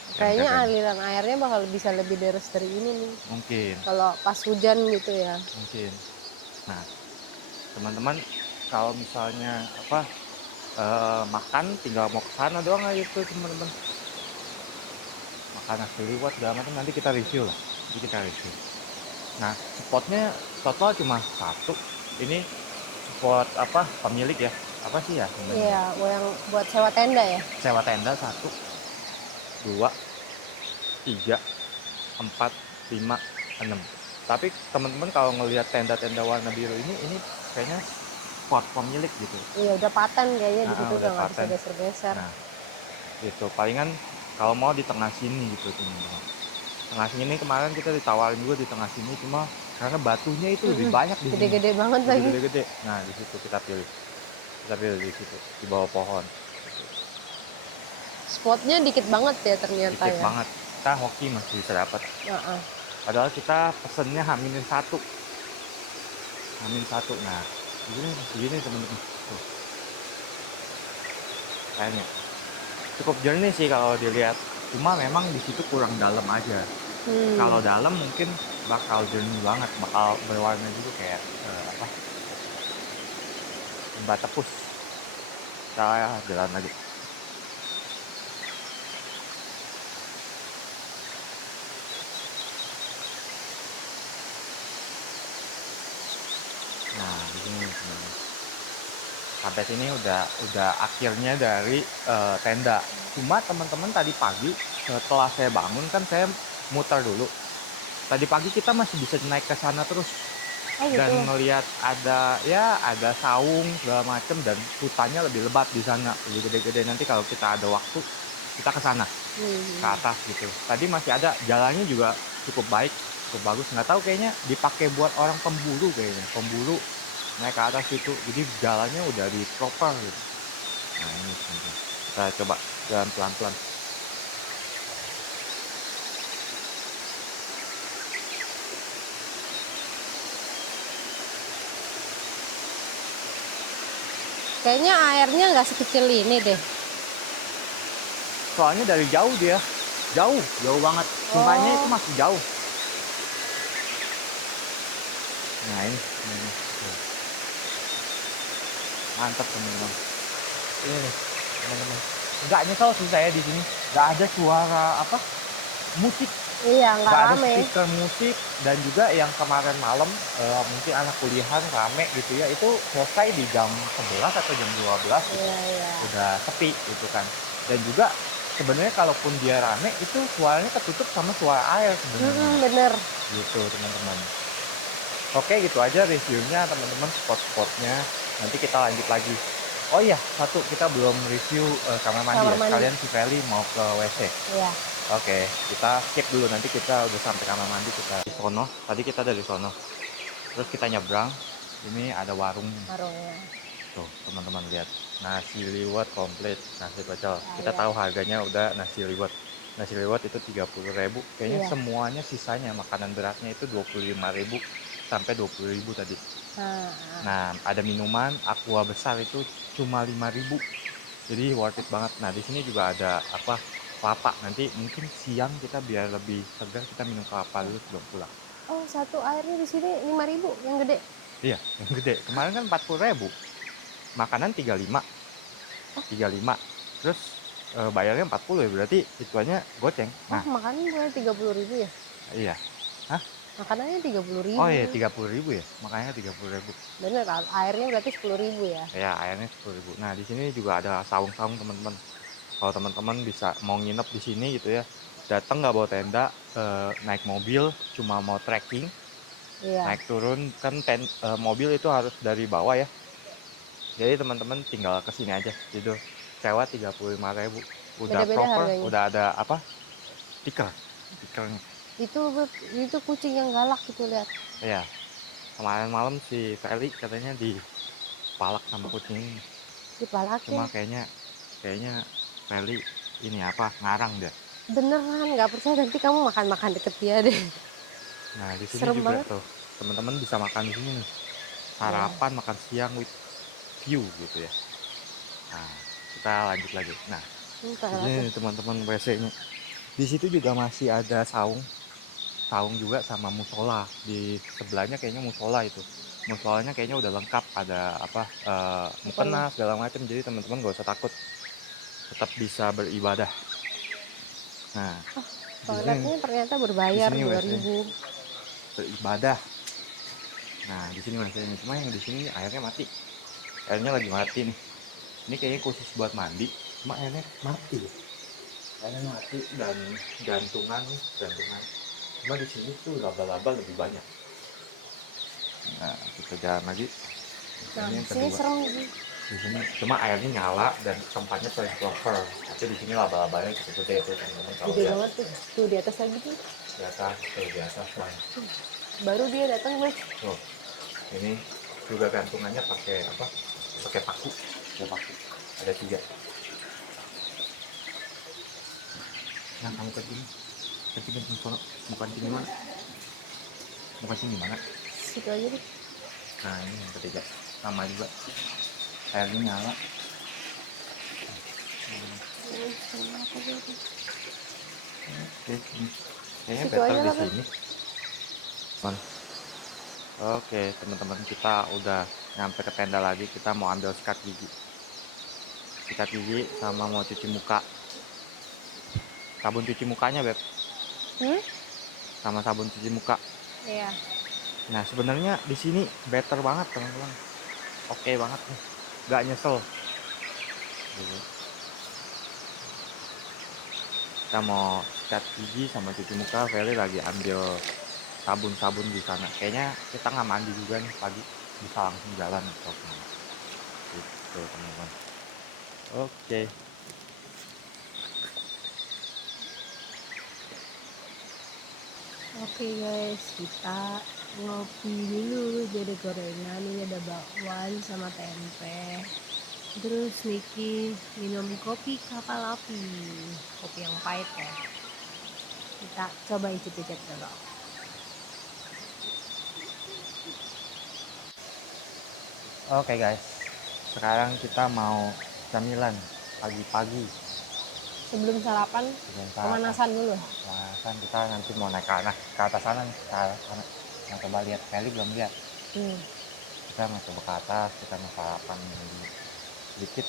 Kayaknya aliran airnya bakal bisa lebih deras dari ini nih. Mungkin. Kalau pas hujan gitu ya. Mungkin. Nah, teman-teman kalau misalnya makan tinggal mau ke sana doang aja tuh teman-teman. Makan nasi liwet segala macam nanti kita review lah. Nanti kita review. Nah, spotnya total cuma satu. Ini spot pemilik ya? Apa sih ya? Iya, yang buat sewa tenda ya? Sewa tenda 1, 2, 3, 4, 5, 6. Tapi teman-teman kalau ngelihat tenda-tenda warna biru ini kayaknya spot pemilik gitu. Iya, udah paten kayaknya di situ udah nggak bisa paten. geser-geser. Nah, gitu. Palingan kalau mau di tengah sini gitu teman-teman. Tengah sini kemarin kita ditawarin juga di tengah sini, cuma karena batunya itu lebih banyak di sini. Gede-gede banget lagi. Gede-gede. Nah, di situ kita pilih. Kita pilih di situ, di bawah pohon. Spotnya dikit banget ya ternyata Dikit ya. banget. Kita hoki masih bisa dapat. Padahal kita pesennya H-1. H-1. Nah, begini teman-teman. Tuh. Kayaknya cukup jernih sih kalau dilihat. Cuma memang di situ kurang dalam aja. Kalau dalam mungkin bakal jernih banget, bakal berwarna juga kayak lembah tepus. Kita jalan lagi. Nah, di sini teman-teman. Sampai sini udah akhirnya dari tenda. Cuma teman-teman tadi pagi setelah saya bangun kan saya muter dulu. Tadi pagi kita masih bisa naik ke sana terus Oh gitu. dan ngelihat ada saung segala macem dan hutannya lebih lebat di sana, lebih gede-gede. Nanti kalau kita ada waktu kita ke sana ke atas gitu. Tadi masih ada jalannya juga cukup baik, cukup bagus. Nggak tahu kayaknya dipakai buat orang pemburu kayaknya, pemburu naik ke atas itu. Jadi jalannya udah di proper gitu. Nah ini teman-teman. Kita coba jalan pelan-pelan. Kayaknya airnya nggak sekecil ini deh. Soalnya dari jauh dia, jauh banget. Sungainya itu masih jauh. Nah ini. Tuh. Mantap teman-teman. Ini nih teman-teman. Nggak nyesel sih saya di sini. Nggak ada suara musik. Iya, nggak Nggak ada rame. speaker musik. Dan juga yang kemarin malam mungkin anak kuliahan rame gitu ya. Itu selesai di jam 11 atau jam 12 gitu. Iya. Udah sepi gitu kan. Dan juga sebenarnya kalaupun dia rame itu suaranya ketutup sama suara air sebenarnya. Bener. Gitu teman-teman. Oke, gitu aja reviewnya teman-teman, spot-spotnya. Nanti kita lanjut lagi. Oh iya, satu kita belum review kamar mandi Kamar ya. mandi. Sekalian si Feli mau ke WC. Iya. Oke, kita skip dulu. Nanti kita udah sampai kamar mandi, kita di sono. Tadi kita dari sono. Terus kita nyebrang. Ini ada warung. Warungnya. Tuh, teman-teman lihat. Nasi liwet komplit, nasi pecel. Kita Iya. tahu harganya udah nasi liwet. Nasi liwet itu 30.000. Kayaknya Iya. semuanya sisanya makanan beratnya itu 25.000 sampai 20.000 tadi. Nah, ada minuman aqua besar itu cuma 5.000. Jadi worth it banget. Nah, di sini juga ada kelapa. Nanti mungkin siang kita biar lebih segar kita minum kelapa dulu sebelum pulang. Oh, satu airnya di sini 5.000 yang gede. Iya, yang gede. Kemarin kan 40.000. Makanan 35. 35. Terus bayarnya 40 ya, berarti hitungannya goceng. Nah, Makanan boleh 30.000 ya? iya. Hah? Makanannya 30.000. Oh iya, 30.000 ya. Makanya 30.000. Bener, airnya berarti 10.000 ya? Ya, airnya 10.000. Nah, di sini juga ada saung-saung teman-teman. Kalau teman-teman bisa mau nginep di sini gitu ya, datang nggak bawa tenda, naik mobil, cuma mau trekking, Iya. naik turun kan mobil itu harus dari bawah ya. Jadi teman-teman tinggal kesini aja gitu. Sewa 35.000. Udah Beda-beda proper, harganya. udah ada stikernya. Itu kucing yang galak gitu, lihat. Iya. Kemarin malam si Feli katanya dipalak sama kucing ini. Dipalakin. Cuma kayaknya Feli ini ngarang deh. Beneran, nggak percaya nanti kamu makan-makan deket dia deh. Nah, di sini Serem juga banget. tuh. Teman-teman bisa makan di sini nih. Sarapan, makan siang with view gitu ya. Nah, kita lanjut lagi. Nah, ini teman-teman WC-nya. Di situ juga masih ada saung juga sama musola. Di sebelahnya kayaknya musola itu. Musolanya kayaknya udah lengkap, ada mukena segala macam. Jadi teman-teman gak usah takut, tetap bisa beribadah. Nah, toiletnya ternyata berbayar 2.000. Beribadah. Nah, di sini WC-nya. Cuma yang di sini airnya mati. Airnya lagi mati nih. Ini kayaknya khusus buat mandi. Cuma airnya mati. Airnya mati dan gantungan. Cuma di sini tuh laba-laba lebih banyak. Nah, kita jalan lagi. Nah, Ini yang di sini kedua. serem. Di sini cuma airnya nyala dan tempatnya paling proper. Tapi di sini laba-labanya cukup gede tuh teman-teman. Kalau Gede lihat banget tuh. Tuh di atas lagi tuh. di atas banyak. Baru dia datang, Mas. Tuh, ini juga gantungannya pakai pakai paku. Ada 3. Nah, kamu ke sini bukan sini mana? Bukan sini mana? Situ aja deh. Nah, ini yang ketiga, sama juga airnya nyala. Oke, kayaknya Situ better aja di lah, Bang. sini. Oke, teman-teman, kita udah nyampe ke tenda lagi. Kita mau ambil sikat gigi sama mau cuci muka. Sabun cuci mukanya, Beb. Sama sabun cuci muka. Iya. Nah, sebenarnya di sini better banget, teman-teman. Oke banget nih. nggak nyesel gitu. Kita mau sikat gigi sama cuci muka. Feli lagi ambil sabun-sabun di sana. Kayaknya kita nggak mandi juga nih pagi, bisa langsung jalan atau kemana gitu teman-teman. Oke. Oke guys, kita ngopi dulu. Jadi gorengan, ini ada bakwan sama tempe. Terus Niki minum kopi kapal api, kopi yang pahit ya. Kita coba icip-icip dulu. Oke guys, sekarang kita mau camilan pagi-pagi. Sebelum sarapan, pemanasan dulu. Pemanasan, kita nanti mau naik ke atas sana nih, ke atas sana. Mau coba lihat, Feli belum lihat. Kita mau coba ke atas, kita mau sarapan dulu sedikit.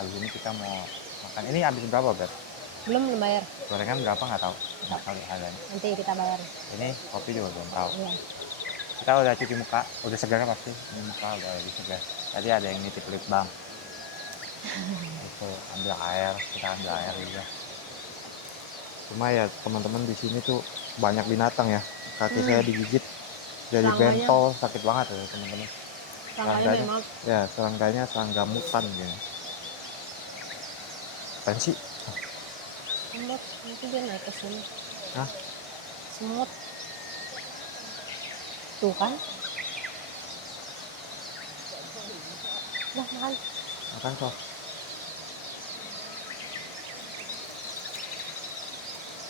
Habis ini kita mau makan. Ini habis berapa, Beb? Belum bayar. Gorengan berapa nggak tahu, nggak tahu harganya. Nanti kita bayar. Ini kopi juga belum tahu. Iya. Kita udah cuci muka, udah segar pasti. Ini muka udah lebih segar. Tadi ada yang nitip lip balm. Itu ambil air, kita ambil air juga. Cuma ya teman-teman di sini tuh banyak binatang ya. Kaki saya digigit dari Serangganya. bentol, sakit banget ya teman-teman. Tangannya memang Ya, serangganya serangga mutan gitu. Apaan sih? semut, nanti dia naik ke sini. Hah? Semut. Tuh kan? Nah, makan. Makan kok.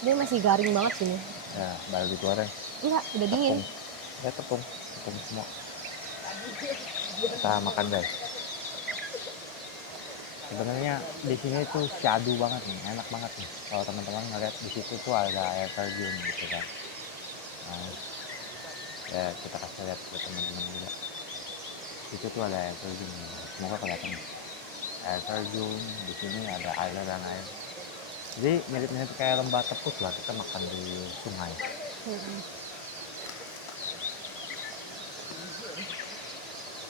Dia masih garing banget sini. Ya, baru digoreng. Enggak, udah dingin. Ya tepung semua. Kita makan guys. Sebenarnya di sini tuh syadu banget nih, enak banget nih. Kalau teman-teman ngeliat di situ tuh ada air terjun gitu kan. Nah, ya kita kasih lihat ke teman-teman juga. Itu tuh ada air terjun. Semoga kelihatan. Air terjun di sini ada aliran air. Jadi mirip-mirip kayak lembah tepus lah, kita makan di sungai.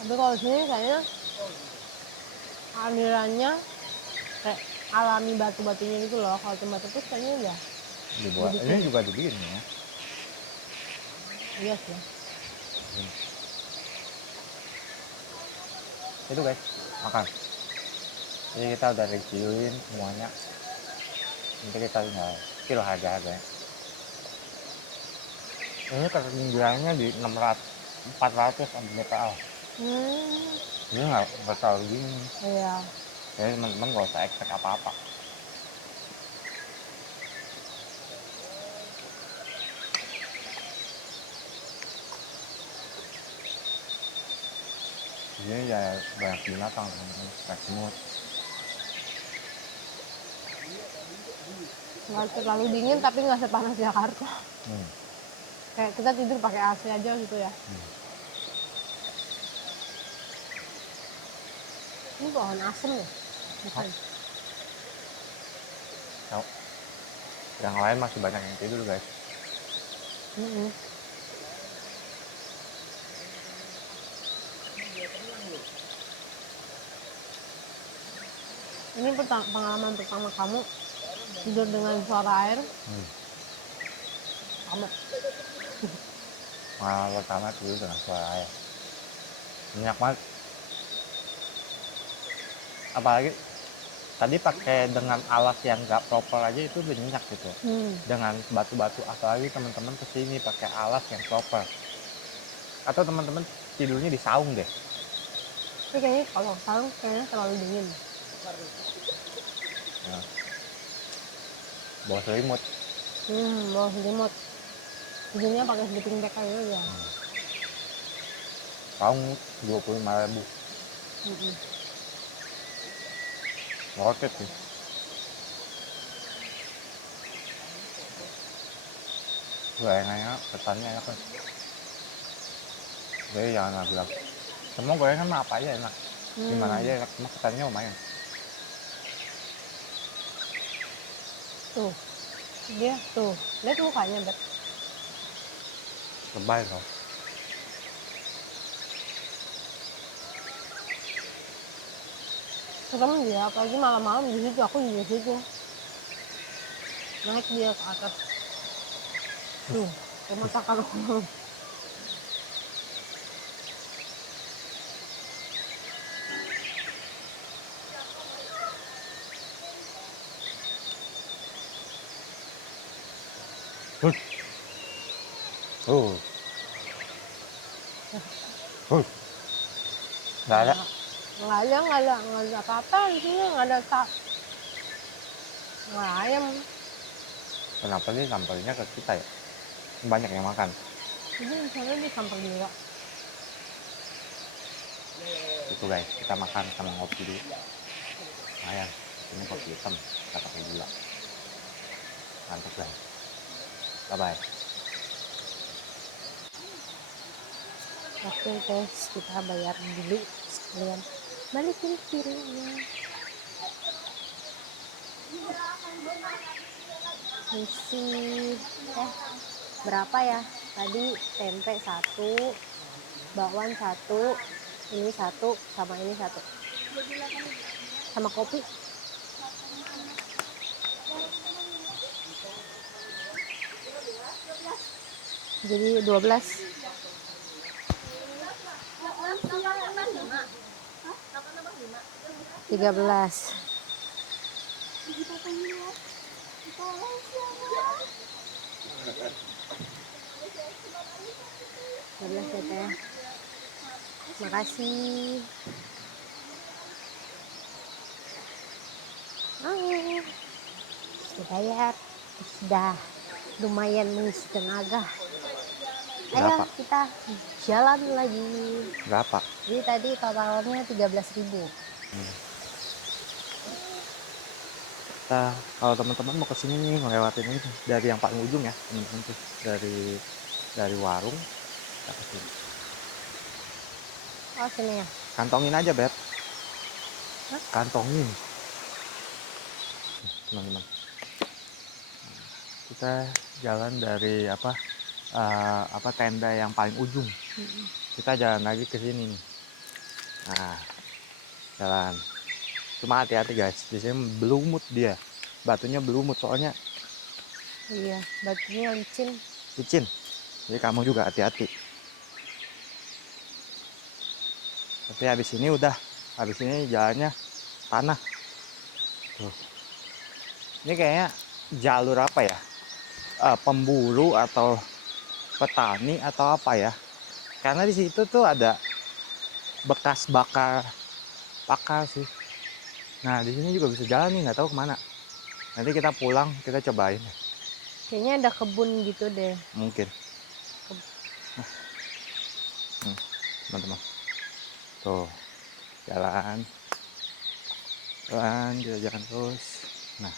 Tapi kalau sini kayaknya alirannya kayak alami batu-batunya gitu loh. Kalau tempat itu kayaknya udah Dibuat. Ini juga dibikin ya. iya sih. Itu guys, makan. Jadi kita udah reviewin semuanya. Nanti kita tinggal kilo harga-harganya. Ini ketinggiannya di 400 mPa. Ini nggak terlalu gini. Iya. Jadi teman-teman nggak usah expect apa-apa. Di sini ya banyak binatang, kayak semut. Nggak terlalu dingin tapi nggak sepanas Jakarta. Kayak kita tidur pakai AC aja gitu ya. Ini pohon asem ya? Bukan. Tahu. Yang lain masih banyak yang tidur guys. Ini pengalaman pertama kamu tidur dengan suara air? Sama. Pengalaman pertama tidur dengan suara air. Banyak banget. Apalagi tadi pakai dengan alas yang nggak proper aja itu udah nyenyak gitu. Dengan batu-batu, apalagi teman-teman kesini pakai alas yang proper. Atau teman-teman tidurnya di saung deh. Tapi kayaknya kalau saung kayaknya terlalu dingin. Ya. Bawa selimut. Bawa selimut. Tidurnya pakai sleeping bag aja ya. Saung 25.000. Worth it sih. Gorengannya kesannya enak kan. Jadi jangan ragu-ragu. Semua gorengan mah apa aja enak. Gimana aja enak, cuma kesannya lumayan. Tuh. Dia tuh. Lihat mukanya, Bet. Lebay loh. serem dia, apalagi malam-malam di situ, aku di situ naik dia ke atas tuh kayak masakan aku. Oh, nggak ada. nggak ada apa-apa di sini, nggak ada nggak ayam. Kenapa sih sampelnya ke kita ya? Banyak yang makan. Jadi di sana dia sampel juga. Itu guys, kita makan sama ngopi dulu. Lumayan. Ini kopi hitam, kita pakai gula. Mantap guys. Bye bye. Oke guys, kita bayar dulu sekalian balikin piringnya. Isi berapa ya? Tadi tempe 1, bakwan 1, ini 1, sama ini 1. Sama kopi. Jadi 12. 13. 12 ya teh. Makasih. Sudah bayar, sudah lumayan mengisi tenaga. Ayo Berapa? kita jalan lagi. Berapa? Jadi tadi totalnya 13.000. Kita kalau teman-teman mau kesini nih ngelewatin ini dari yang paling ujung ya teman-teman tuh, dari warung kita kesini. Oh sini ya. Kantongin aja Beb. Hah? Kantongin teman-teman. Kita jalan dari apa tenda yang paling ujung. Kita jalan lagi ke sini nih. Nah, jalan. Cuma hati-hati guys, di sini belumut dia. Batunya belumut soalnya Iya, batunya licin. licin. Jadi kamu juga hati-hati. Tapi habis ini jalannya tanah. Tuh. Ini kayaknya jalur apa ya? Pemburu atau petani atau apa ya? Karena di situ tuh ada bekas bakar sih. Nah, di sini juga bisa jalan nih, nggak tahu kemana. Nanti kita pulang, kita cobain. Kayaknya ada kebun gitu deh. Mungkin. Teman-teman. Tuh, jalan, kita jalan terus. Nah,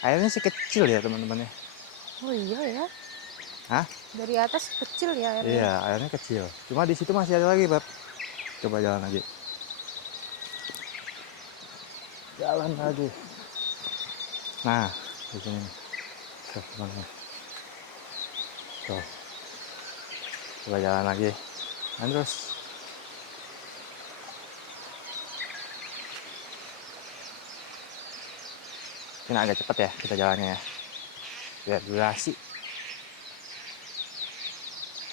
airnya sih kecil ya teman-teman ya. Oh iya ya. Hah? Dari atas kecil ya airnya. Iya, airnya kecil. Cuma di situ masih ada lagi, Bab. Coba jalan lagi. Jalan lagi. Nah, di sini nih. Tuh, teman-teman. Tuh. Coba jalan lagi. Dan terus. Ini agak cepat ya kita jalannya ya. Biar durasi.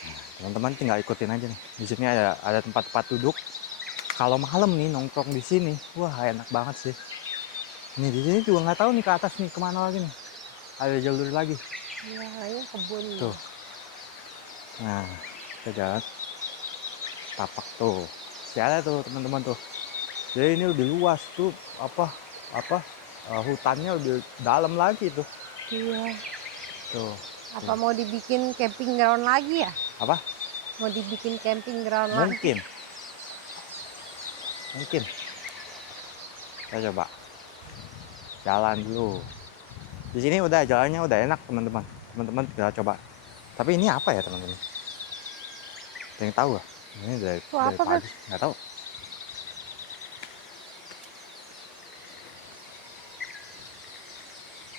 Nah, teman-teman tinggal ikutin aja nih. Di sini ada tempat-tempat duduk. Kalau malam nih nongkrong di sini, wah enak banget sih. Nih di sini juga nggak tahu nih ke atas nih kemana lagi nih. Ada jalur lagi. Iya, ini kebun. Tuh. Nah, kita jalan. Tapak tuh. Si ada tuh teman-teman tuh. Jadi ini lebih luas tuh hutannya lebih dalam lagi tuh. Iya. Tuh. Apa mau dibikin camping ground lagi ya? Apa? Mau dibikin camping ground lagi? Mungkin. Kita coba jalan dulu. Di sini udah jalannya udah enak teman-teman. Teman-teman kita coba. Tapi ini apa ya teman-teman? Ada yang tahu gak? Ini dari apa, pagi. Nggak tahu.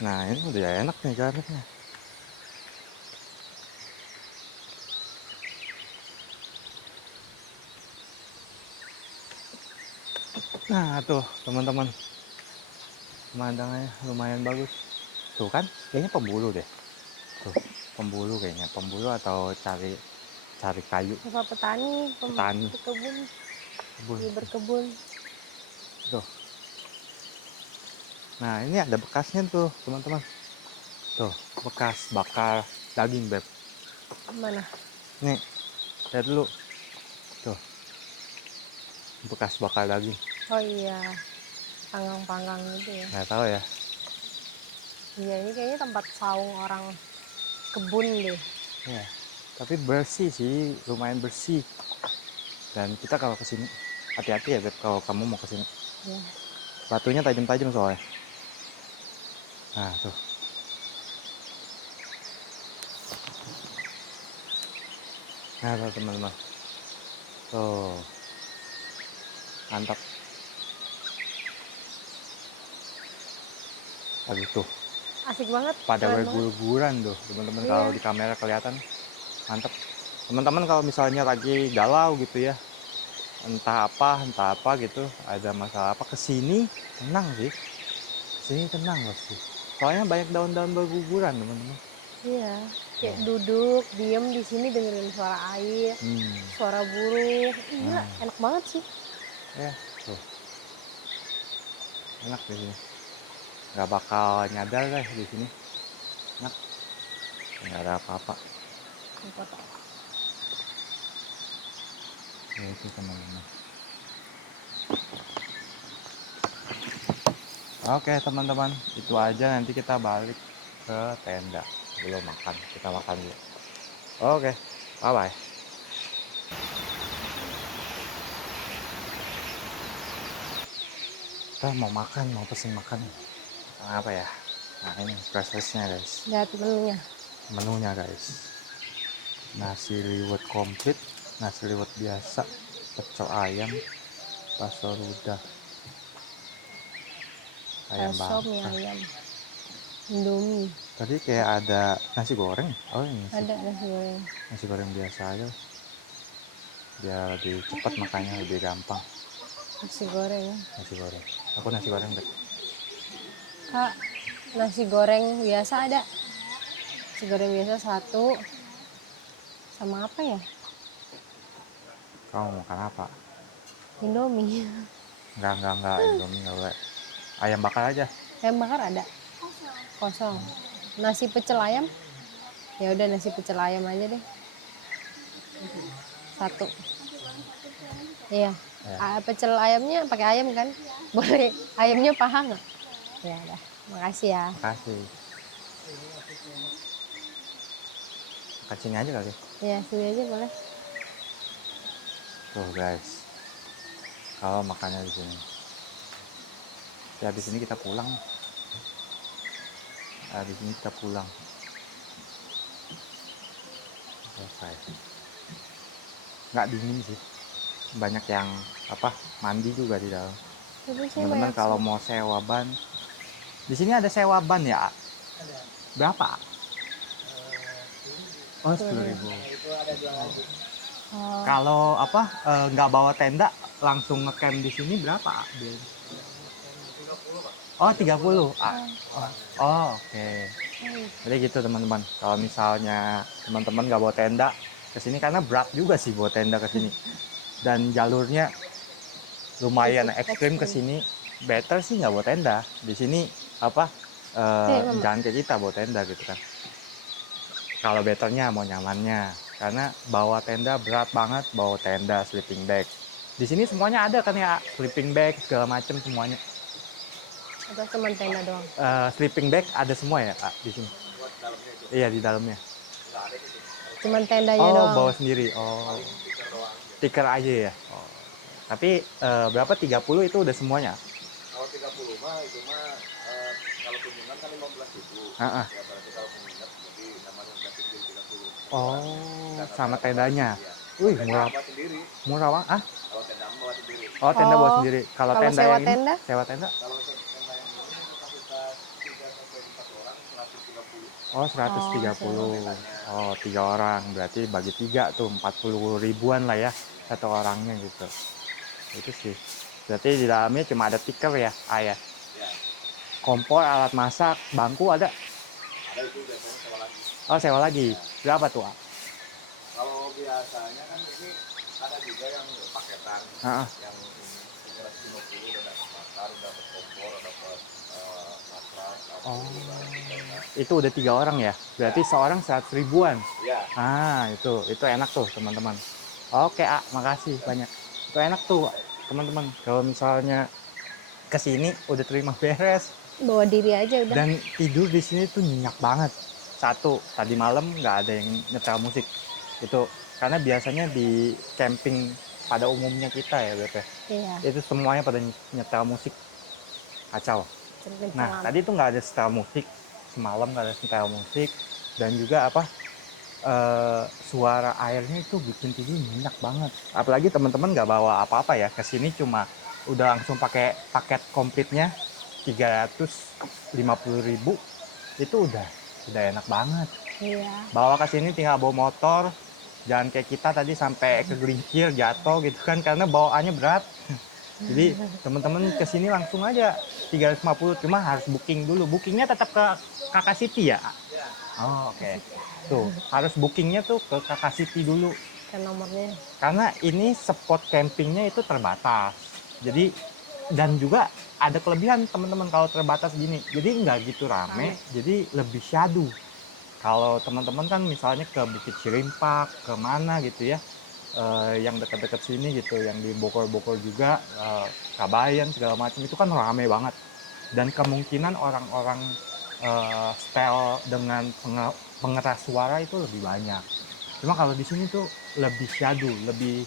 Nah ini udah enak nih jalannya. Nah tuh teman-teman, pemandangannya lumayan bagus. Tuh kan, kayaknya pembulu deh. Tuh, pembulu kayaknya, pembulu atau cari cari kayu. Apa petani, Petani. berkebun, Kebun. dia berkebun. Tuh. Nah ini ada bekasnya tuh teman-teman. Tuh, bekas bakar daging beb. Mana? Nih, lihat dulu. Tuh, bekas bakar daging. Oh iya, panggang-panggang gitu ya. Nggak tahu ya. Iya, ini kayaknya tempat saung orang kebun deh. Ya, tapi bersih sih, lumayan bersih. Dan kita kalau kesini, hati-hati ya beb kalau kamu mau kesini. Ya. Batunya tajam-tajam soalnya. Nah tuh. Nah tuh teman-teman. Tuh, mantap. Aduh tuh, Asik banget. pada Keren banget. bergulir-guliran tuh teman-teman. Iya. Kalau di kamera kelihatan, mantap. Teman-teman kalau misalnya lagi galau gitu ya, entah apa gitu, ada masalah apa, kesini tenang sih. Kesini tenang loh sih. Soalnya banyak daun-daun berguguran teman-teman. Iya, kayak duduk, diem di sini dengerin suara air, suara burung. Iya, enak banget sih. Ya, tuh. Enak di sini. Nggak bakal nyadar deh di sini. Enak. Nggak ada apa-apa. Foto. Ya itu teman-teman. Oke teman-teman, itu aja, nanti kita balik ke tenda. Belum makan, kita makan dulu. Oke, bye-bye. Kita mau makan, mau pesen makan. Makan apa ya? Nah ini fresh nya guys. Lihat menunya. Menunya guys. Nasi liwet komplit, nasi liwet biasa, pecel ayam, bakso rudah, ayam Sop mie bakar. ayam. Indomie. Tadi kayak ada nasi goreng. Oh ini nasi, Ada nasi goreng. nasi goreng biasa aja. Biar lebih cepat makannya, lebih gampang. Nasi goreng. Nasi goreng. Aku nasi goreng deh. Kak, nasi goreng biasa ada. Nasi goreng biasa satu. Sama apa ya? Kamu makan apa? Indomie. Enggak. Indomie enggak boleh. Ayam bakar aja. Ayam bakar ada. Kosong. Nasi pecel ayam? Ya udah nasi pecel ayam aja deh. Satu. Iya. Ya. Pecel ayamnya pakai ayam kan? Boleh. Ayamnya paha nggak? Ya udah. Makasih ya. Makasih. Makan sini aja kali. Ya sini aja boleh. Tuh guys. Kalau makannya di sini. Ya habis ini kita pulang. Habis ini kita pulang. Selesai. Nggak dingin sih. Banyak yang mandi juga di dalam. Teman-teman kalau mau sewa ban, di sini ada sewa ban ya? Ada. Berapa? Oh 10.000. Kalau nggak bawa tenda langsung ngecamp di sini berapa? Oh 30. Oke. Jadi gitu teman-teman. Kalau misalnya teman-teman nggak bawa tenda ke sini, karena berat juga sih bawa tenda ke sini. Dan jalurnya lumayan ekstrim ke sini. Better sih nggak bawa tenda. Di sini jangan kayak kita bawa tenda gitu kan. Kalau betternya mau nyamannya, karena bawa tenda berat banget, bawa tenda, sleeping bag. Di sini semuanya ada kan ya, sleeping bag segala macam semuanya. Atau cuma tenda doang? Sleeping bag ada semua ya Kak, di sini. Iya di dalamnya. Cuman tendanya doang. Oh bawa sendiri. Oh. Stiker aja ya. Oh. Tapi berapa 30 itu udah semuanya? Kalau 30 mah itu mah kalau kunjungan kan 15.000. Heeh. Ya berarti kalau menginap jadi namanya udah tinggi 30. Oh, sama tendanya. Wih, murah. Sendiri. Murah banget. Ah? Kalau tenda bawa sendiri. Oh, tenda bawa sendiri. Kalau tenda sewa yang ini, tenda? sewa tenda? Kalau tenda yang ini untuk kapasitas 3 sampai 4 orang 130. Oh, 130. Oh, 3 orang. Berarti bagi 3 tuh 40 ribuan lah ya satu orangnya gitu. Itu sih. Berarti di dalamnya cuma ada tikar ya, ayah. Ya, Kompor, alat masak, bangku ada. ada itu biasanya sewa lagi. Oh, sewa lagi. Berapa tuh, ah? Kalau biasanya kan ini ada juga yang paketan, Heeh. yang ini 350 udah dapat bakar, dapat kompor, dapat matras, Oh. dapat Itu udah 3 orang ya? Berarti seorang 100 ribuan. ya. Ah, itu enak tuh, teman-teman. Oke, ah, makasih banyak. Itu enak tuh, teman-teman. Kalau misalnya kesini udah terima beres Bawa diri aja udah. dan tidur di sini tuh nyenyak banget. Satu, tadi malam nggak ada yang nyetel musik. Itu karena biasanya di camping pada umumnya kita ya, Beb, ya, Iya, itu semuanya pada nyetel musik. Kacau. kenceng-kencengan. Nah, tadi tuh nggak ada setel musik, semalam nggak ada setel musik, dan juga apa, suara airnya itu bikin tidur nyenyak banget. Apalagi teman-teman nggak bawa apa-apa ya, kesini cuma udah langsung pakai paket komplitnya 350.000, itu udah enak banget. Iya, Bawa ke sini tinggal bawa motor, jangan kayak kita tadi sampai kegelincir jatuh gitu kan, karena bawaannya berat. Jadi teman-teman kesini langsung aja 350, cuma harus booking dulu. Bookingnya tetap ke Kakak City ya? Oh, oke. Tuh, harus bookingnya tuh ke Kakak City dulu. kan nomornya. Karena ini spot campingnya itu terbatas. Jadi, dan juga ada kelebihan teman-teman kalau terbatas gini. Jadi nggak gitu rame, jadi lebih syadu. Kalau teman-teman kan misalnya ke Bukit Cirimpak, ke mana gitu ya, yang dekat-dekat sini gitu, yang di Bogor-Bogor juga, Kabayan segala macam itu kan rame banget. Dan kemungkinan orang-orang setel dengan pengeras suara itu lebih banyak. Cuma kalau di sini tuh lebih syadu, lebih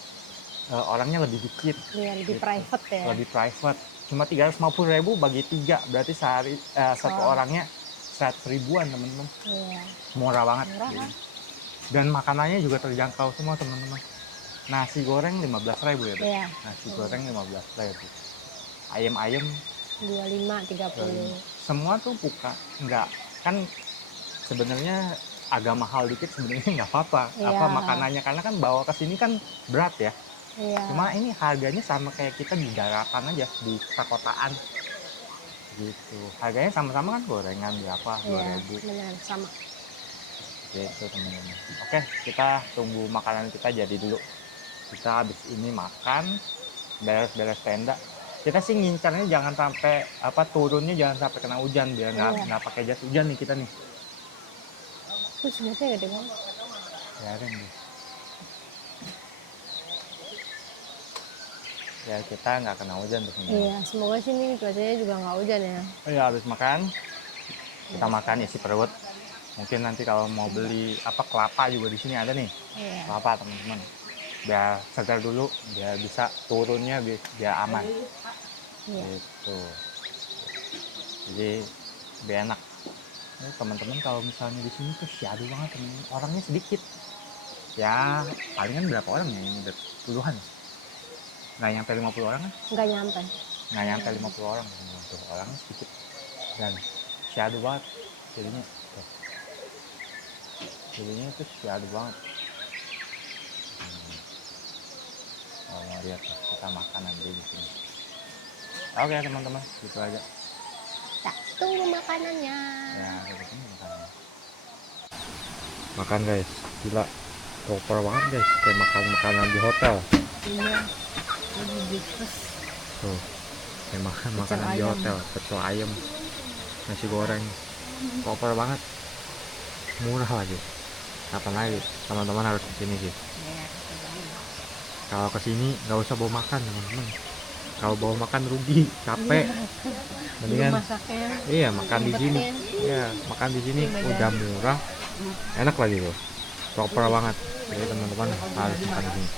orangnya lebih dikit, Iya, lebih Gitu. private ya. lebih private. Cuma 350.000 bagi 3, berarti sehari satu Wow. orangnya 100 ribuan teman-teman. Iya, Murah banget. murah Jadi. kan? Dan makanannya juga terjangkau semua teman-teman. Nasi goreng 15.000 ya, Beb? Iya, Nasi goreng 15.000. Ayam-ayam 25, 30. semua tuh buka, nggak, kan sebenarnya agak mahal dikit sebenarnya nggak apa-apa. Iya. Apa makanannya, karena kan bawa ke sini kan berat ya. Iya. Cuma ini harganya sama kayak kita di daratan aja, di perkotaan gitu. Harganya sama-sama kan, gorengan berapa, Iya, 2.000 benar sama. gitu teman-teman. Oke, kita tunggu makanan kita jadi dulu. Kita habis ini makan, beres-beres tenda. Kita sih ngincarnya jangan sampai apa, turunnya jangan sampai kena hujan, biar Iya. nggak pakai jas hujan nih kita nih. Terus sebenarnya gede banget. Ya kan, Bu. Ya kita nggak kena hujan tuh teman-teman. Iya, semoga sih nih cuacanya juga nggak hujan ya. Oh ya, habis makan kita makan isi perut. Mungkin nanti kalau mau beli apa, kelapa juga di sini ada nih, Iya. kelapa teman-teman. Biar segar dulu, biar bisa turunnya biar aman. Iya. Gitu. Jadi biar enak. Ini teman-teman kalau misalnya di sini tuh syadu banget teman-teman. Orangnya sedikit. Ya palingan berapa orang ya ini? Puluhan. Nggak nyampe 50 orang kan? Nggak nyampe. Nggak nyampe 50 orang. Tuh, orangnya sedikit. Dan syadu banget. Jadinya tuh. Jadinya tuh syadu banget. Kalau mau lihat kita makan nanti di sini. Oke teman-teman, gitu aja. Kita tunggu makanannya. Ya, gitu makan. Makan guys, gila. Proper banget guys, kayak makan makanan di hotel. Iya. Lebih dikes. Tuh, kayak makan makanan di ayam. hotel, pecel ayam, nasi goreng, proper banget, murah lagi. Kapan lagi teman-teman harus kesini sih. Iya, Kalau kesini nggak usah bawa makan teman-teman. Kalau bawa makan rugi, capek. Mendingan masaknya. iya makan di sini. Ngumpetin. Iya, makan di sini Iya, udah murah, enak lagi tuh, proper banget. Jadi teman-teman harus makan di sini.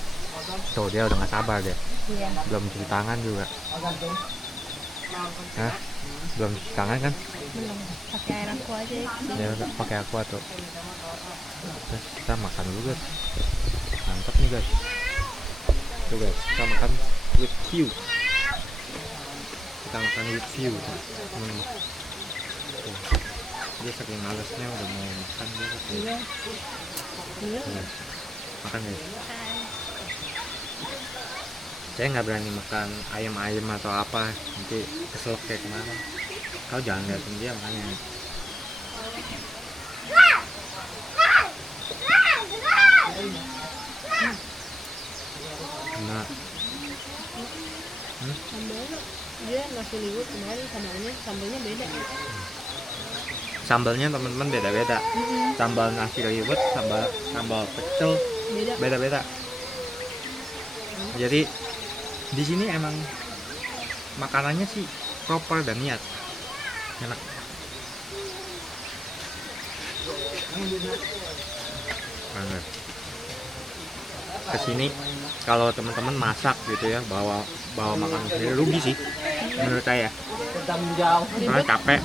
Tuh dia udah nggak sabar deh, Iya. belum cuci tangan juga. Hah? Belum cuci tangan kan? Belum. Pakai air aku aja ya. Ya udah pakai aqua tuh. Terus kita makan dulu guys. Mantap nih guys. Tuh guys, kita makan with view. Kita makan with view teman-teman. Tuh. Dia saking malesnya udah mau makan dia. Iya. Iya. Tuh, guys. Makan guys. Saya nggak berani makan ayam-ayam atau apa, nanti keselak kayak kemarin. Kau jangan liatin dia makanya. Nah, Sambal dia nasi liwet kemarin sambalnya beda. sambalnya teman-teman beda-beda. Sambal nasi liwet, sambal pecel Beda. beda-beda. Jadi di sini emang makanannya sih proper dan niat, enak. Banget. Kesini kalau teman-teman masak gitu ya, bawa makanan sendiri rugi sih menurut saya. Tanggung jawab. Karena capek.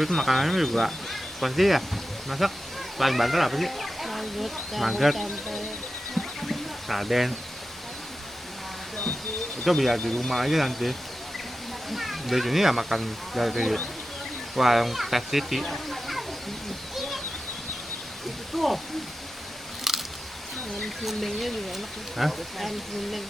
Terus makanannya juga pasti ya masak paling banter apa sih? Nugget. Tempe. Sarden. Itu biar di rumah aja nanti. Dari sini ya makan dari warung Teh City. Ayam serundengnya juga enak nih. Hah? Ayam serundeng.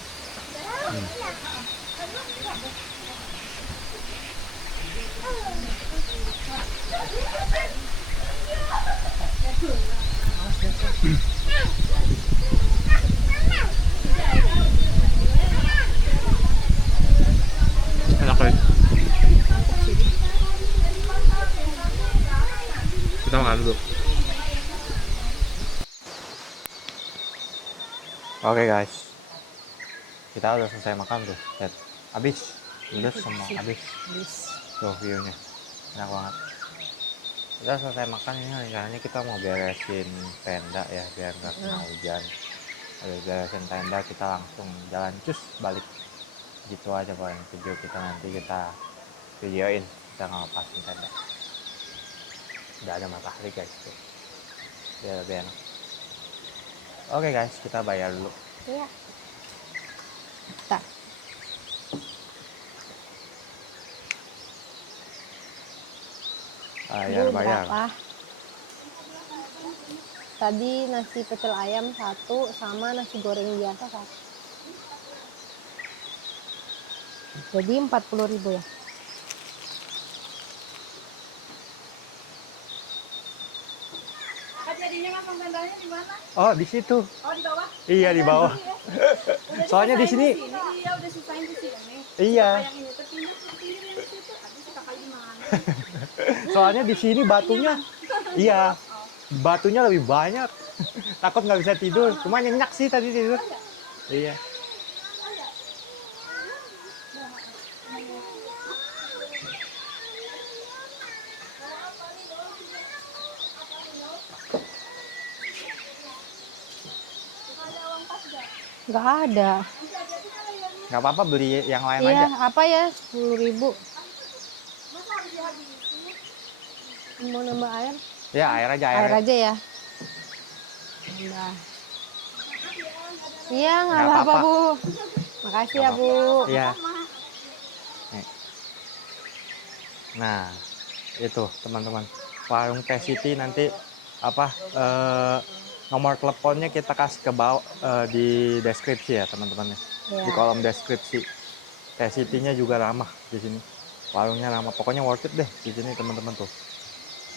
Enak kali. Kita makan dulu. Oke guys, kita udah selesai makan tuh. Lihat, habis, udah semua habis. Tuh viewnya, enak banget. Kita selesai makan ini rencananya kita mau beresin tenda ya biar nggak kena hujan. Habis beresin tenda kita langsung jalan cus balik. Gitu aja paling video kita nanti kita videoin kita ngelepasin tenda. Udah ada matahari guys tuh, biar lebih enak. Oke guys, kita bayar dulu. Iya. Tak. Bayar. Berapa? Tadi nasi pecel ayam 1 sama nasi goreng biasa 1. Jadi 40.000 ya. Jadinya masang tendanya di mana? Oh di situ. Oh di bawah. Iya di bawah. Udah Soalnya di sini. Iya udah sisain di sini. Iya. Yang ini terpindah seperti ini di situ. Tapi si kakak gimana? Soalnya di sini batunya. Iya. Batunya lebih banyak. Takut nggak bisa tidur. Cuma nyenyak sih tadi tidur. Iya. Nggak ada. Nggak apa-apa beli yang lain Iya, aja. apa ya? 10.000. Mau nambah air? Ya air aja Air aja ya. Nambah. Iya, nggak Nggak apa-apa, apa-apa. Bu. Makasih ya, Bu. Iya. Nih. Nah, itu teman-teman. Warung Teh City nanti apa nomor teleponnya kita kasih ke bawah di deskripsi ya teman-teman. Iya. Di kolom deskripsi. Teh City-nya juga ramah di sini. Warungnya ramah. Pokoknya worth it deh di sini teman-teman tuh.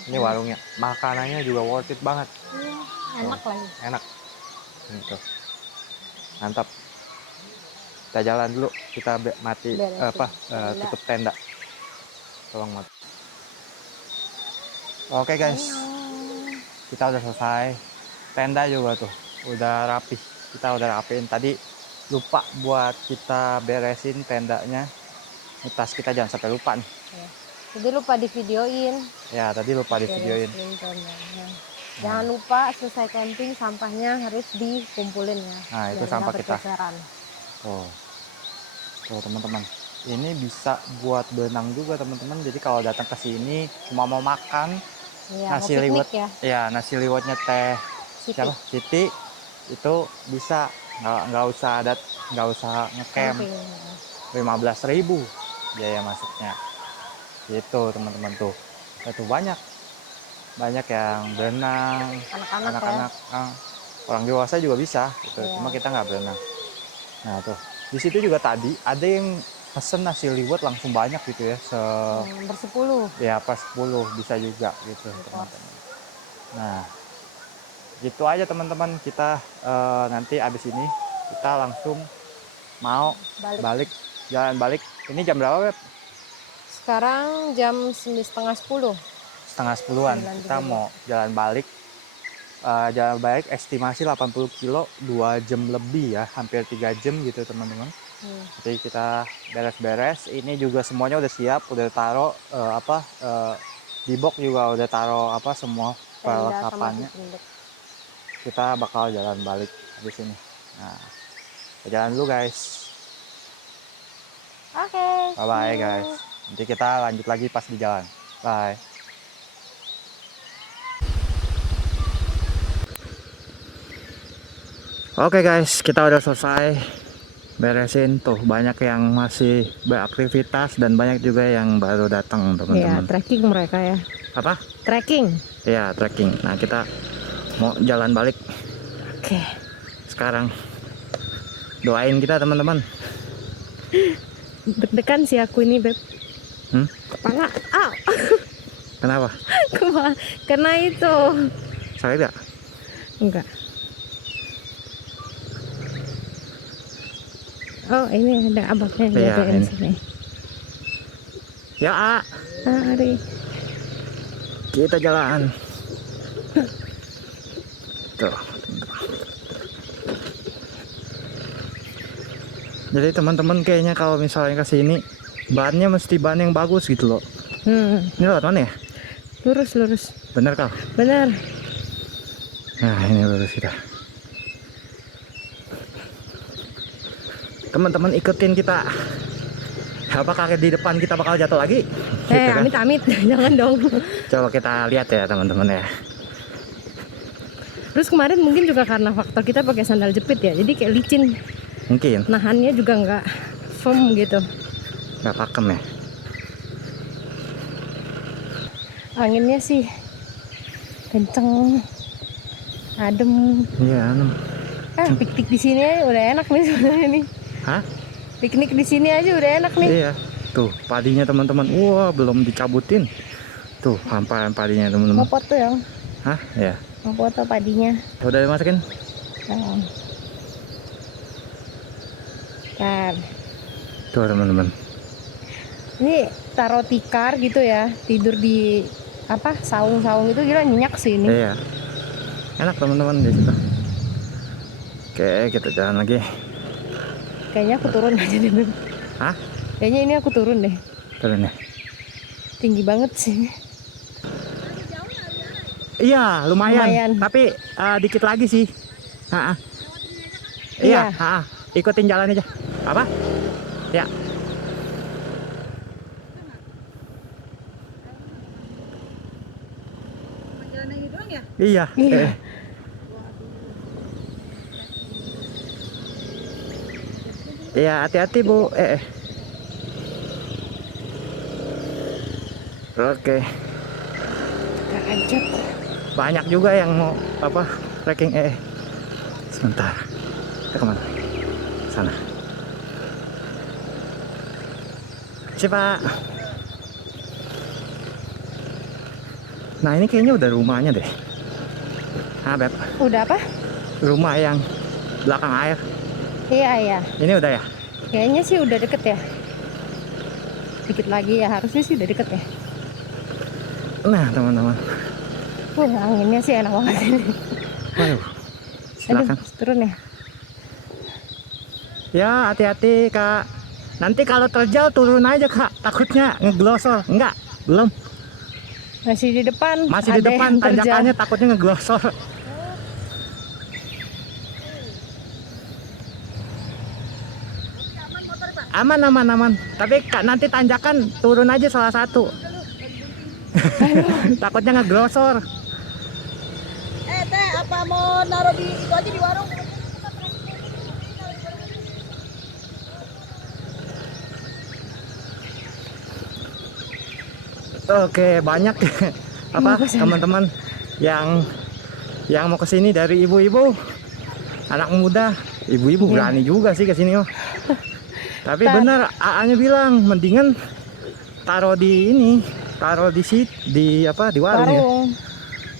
Ini warungnya. Makanannya juga worth it banget. Iya, enak lagi. Enak. Gitu. Mantap. Kita jalan dulu. Kita mati Beresin tenda. tutup tenda. Tolong mati. Oke guys. Kita udah selesai. Tenda juga tuh udah rapi. Kita udah rapiin tadi. Lupa buat kita beresin tendanya. Tas kita jangan sampai lupa nih. Ya. Jadi lupa di videoin. Ya tadi lupa di videoin. Beresin tendanya. Jangan lupa selesai camping sampahnya harus dikumpulin ya. Nah, itu biar sampah nggak kita. berceceran. Tuh teman-teman. Ini bisa buat berenang juga teman-teman. Jadi kalau datang ke sini cuma mau makan Iya, nasi mau piknik liwet ya. ya nasi liwetnya Teh Siti. siapa Siti itu bisa nggak usah ngecamp. Camping. 15.000 biaya masuknya gitu teman-teman tuh itu banyak yang berenang Anak-anak ya. anak-anak orang dewasa juga bisa gitu Iya. cuma kita nggak berenang. Nah tuh Di situ juga tadi ada yang pesen nasi liwet langsung banyak gitu ya, Bersepuluh. ya pas 10 bisa juga gitu teman-teman. Nah gitu aja teman-teman, kita nanti abis ini kita langsung mau balik, jalan balik. Ini jam berapa, Beb? Sekarang jam 9:30. Setengah 10-an. Kita mau jalan balik. Jalan balik estimasi 80 kilo, 2 jam lebih ya, hampir 3 jam gitu teman-teman. Jadi kita beres-beres. Ini juga semuanya udah siap, udah taruh di box juga udah taruh semua perlengkapannya. Kita bakal jalan balik di sini. Nah, kita jalan dulu guys. Oke. Bye bye guys. Nanti kita lanjut lagi pas di jalan. Bye. Oke guys, kita udah selesai beresin tuh. Banyak yang masih beraktivitas dan banyak juga yang baru datang Ya, teman-teman. trekking mereka ya. Apa? Trekking. Ya, trekking. Nah, kita mau jalan balik Oke. sekarang. Doain kita teman-teman. Deg-degan sih aku ini, Beb. Kepala. Kenapa? Kepala. Karena itu. Sakit gak? Enggak. Oh, ini ada abangnya Iya, jagain ini. sini. Ya, Mari. kita jalan. Tuh. Jadi teman-teman kayaknya kalau misalnya ke sini bannya mesti ban yang bagus gitu loh. Ini lewat mana ya? Lurus. Bener kau? Benar. Nah, ini lurus kita. Teman-teman ikutin kita. Apakah di depan kita bakal jatuh lagi? Gitu kan? Amit-amit. Jangan dong. Coba kita lihat ya teman-teman ya. Terus kemarin mungkin juga karena faktor kita pakai sandal jepit ya. Jadi kayak licin. Mungkin Nahannya juga nggak firm gitu. nggak pakem ya. Anginnya sih kenceng. Adem. Iya. Piknik di sini aja udah enak nih sebenarnya nih. Hah? Piknik di sini aja udah enak nih. Iya. Tuh padinya teman-teman. Wah belum dicabutin. Tuh hamparan padinya teman-teman. Mau foto ya? Hah? Ya. Mau foto padinya. Udah dimasukin? Nah. Ntar. Tuh teman-teman. Ini taruh tikar gitu ya. Tidur di saung-saung itu gila nyenyak sih ini. Iya. Enak teman-teman di situ. Oke, kita jalan lagi. Kayaknya aku turun aja deh. Beb. Hah? Kayaknya ini aku turun deh. Turun ya. Tinggi banget sih. Iya, lumayan. Lumayan. Tapi dikit lagi sih. Iya. Iya, ikutin jalan aja. Apa? Ya. Jalan yang doang ya? Iya. Iya. Iya, hati-hati Bu. Oke. Kita ajak. Banyak juga yang mau trekking. Sebentar. Kita kemana? Sana. Pak. Nah ini kayaknya udah rumahnya deh. Beb. Udah apa? Rumah yang belakang air. Iya. Ini udah ya? Kayaknya sih udah deket ya. Dikit lagi ya, harusnya sih udah deket ya. Nah teman-teman. Anginnya sih enak banget ini. Waduh. Silakan. Aduh, turun ya. Ya hati-hati Kak. Nanti kalau terjal turun aja Kak. Takutnya ngeglosor. Enggak, belum. Masih di depan. Masih di ada depan yang terjal. tanjakannya takutnya ngeglosor. Aman. Tapi Kak, nanti tanjakan turun aja salah satu. Takutnya ngeglosor. Teh, apa mau naruh di itu aja di warung? Oke, banyak teman-teman yang mau kesini dari ibu-ibu, anak muda. Ibu-ibu berani juga sih ke sini oh. Tapi benar AA-nya bilang mendingan taruh di ini, taruh di apa di warung ya.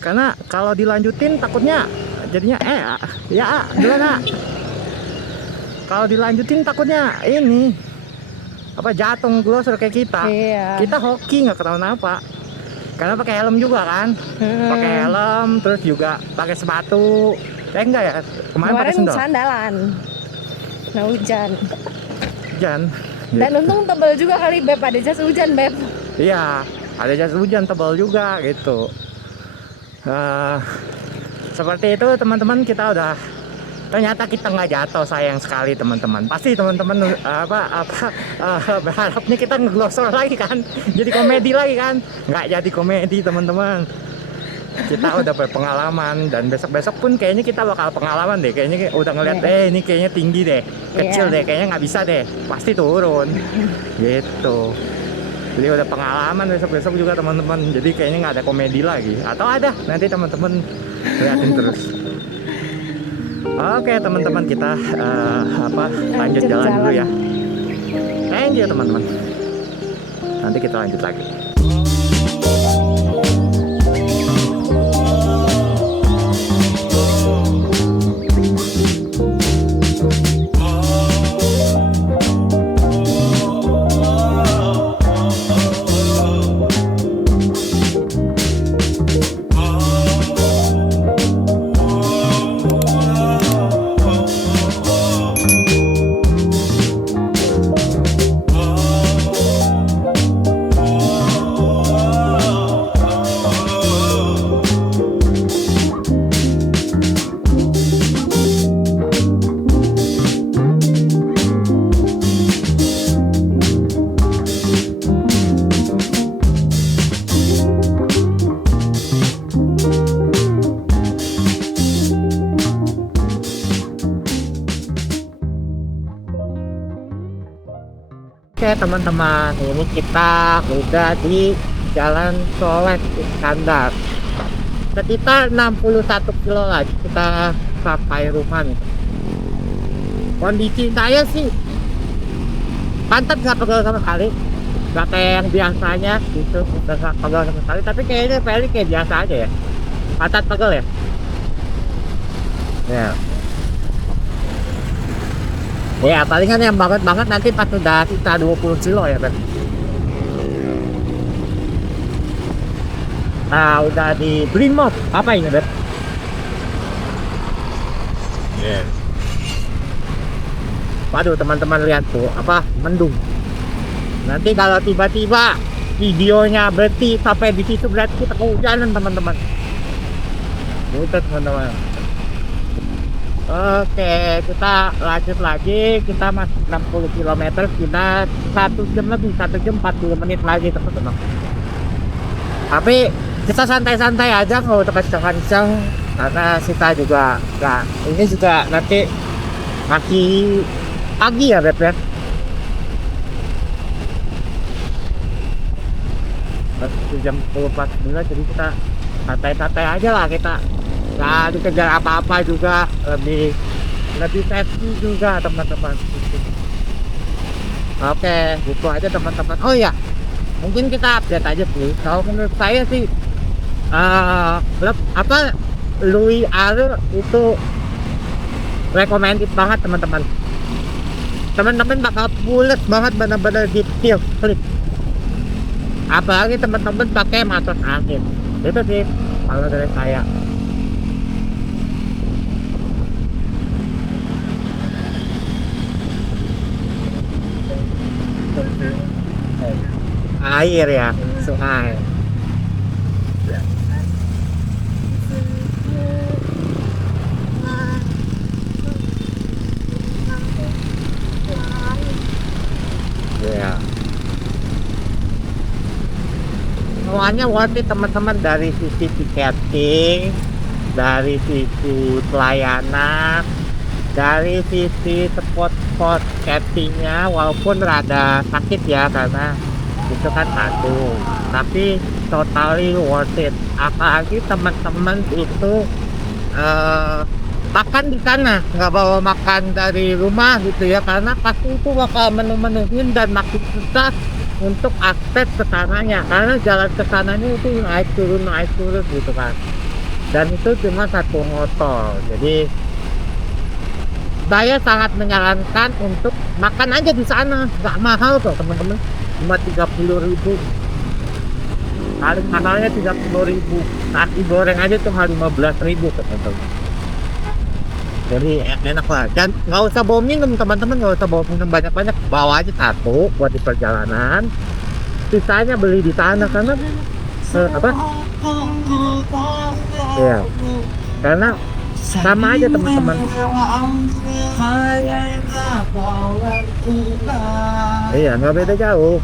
Karena kalau dilanjutin takutnya jadinya ya duluan A. Kalau dilanjutin takutnya ini apa jatuh glosor kayak kita. Iya. Kita hoki nggak ketahuan apa. Karena pakai helm juga kan. Pakai helm terus juga pakai sepatu. Enggak ya, kemarin pakai sendal. Sandalan. Nah hujan. Hujan. Dan untung tebel juga kali Beb, ada jas hujan Beb. Iya, ada jas hujan tebal juga gitu. Seperti itu teman-teman, kita udah ternyata kita nggak jatuh, sayang sekali teman-teman. Pasti teman-teman berharapnya kita ngeglosor lagi kan, jadi komedi lagi kan, nggak jadi komedi teman-teman. Kita udah berpengalaman dan besok-besok pun kayaknya kita bakal pengalaman deh, kayaknya udah ngeliat ini kayaknya tinggi deh, kecil deh, kayaknya nggak bisa deh, pasti turun gitu. Jadi udah pengalaman besok-besok juga teman-teman, jadi kayaknya nggak ada komedi lagi, atau ada nanti teman-teman liatin terus. Oke teman-teman, kita lanjut jalan dulu ya. Thank you teman-teman, nanti kita lanjut lagi. Oke teman-teman, ini kita udah di Jalan Soleh Iskandar. Sekitar 61 kilo lagi kita sampai rumah nih. Kondisi saya sih pantat nggak pegel sama sekali, nggak kayak yang biasanya gitu, udah nggak pegel sama sekali. Tapi kayaknya Feli kayak biasa aja ya, pantat pegel ya. Ya palingan yang banget nanti pas udah kita 20 kilo ya kan. Nah udah di Brimob, apa ini Bet? Waduh teman-teman lihat tuh, apa mendung. Nanti kalau tiba-tiba videonya berhenti sampai di situ berarti kita kehujanan teman-teman. Buset teman-teman. Oke, kita lanjut lagi. Kita masih 60 km, kita 1 jam lebih, 1 jam 40 menit lagi teman-teman. Tapi kita santai-santai aja, nggak usah kencang-kencang karena kita juga nggak, ini juga nanti masih pagi ya Beb ya. Masih jam 10.49, jadi kita santai-santai aja lah, kita nggak dikejar apa-apa juga, lebih safety juga teman-teman. Oke, gitu aja teman-teman. Oh ya, mungkin kita update aja sih. Kalau menurut saya sih Louis Arre itu recommended banget teman-teman. Teman-teman bakal pules banget, benar-benar detail klik. Apalagi teman-teman pakai matos angin. Itu sih kalau dari saya. Air ya, sungai. Ya. Semuanya worth it teman-teman, dari sisi tiketing, dari sisi pelayanan, dari sisi spot-spot campingnya, walaupun rada sakit ya karena itu kan satu, tapi totally worth it. Apalagi teman-teman itu makan di sana, nggak bawa makan dari rumah gitu ya, karena pasti itu bakal menu-menuhin dan makin susah untuk akses ke sananya, karena jalan ke sananya itu naik turun gitu kan, dan itu cuma satu motor. Jadi saya sangat menyarankan untuk makan aja di sana, nggak mahal kok teman-teman, cuma 30.000, paling mahalnya 30.000, nasi goreng aja cuma 15.000 teman-teman. Jadi enak lah, dan nggak usah bawa minum teman-teman, nggak usah bawa minum banyak-banyak, bawa aja satu buat di perjalanan, sisanya beli di sana. Karena apa ya, karena sama aja teman-teman. Iya, nggak beda jauh,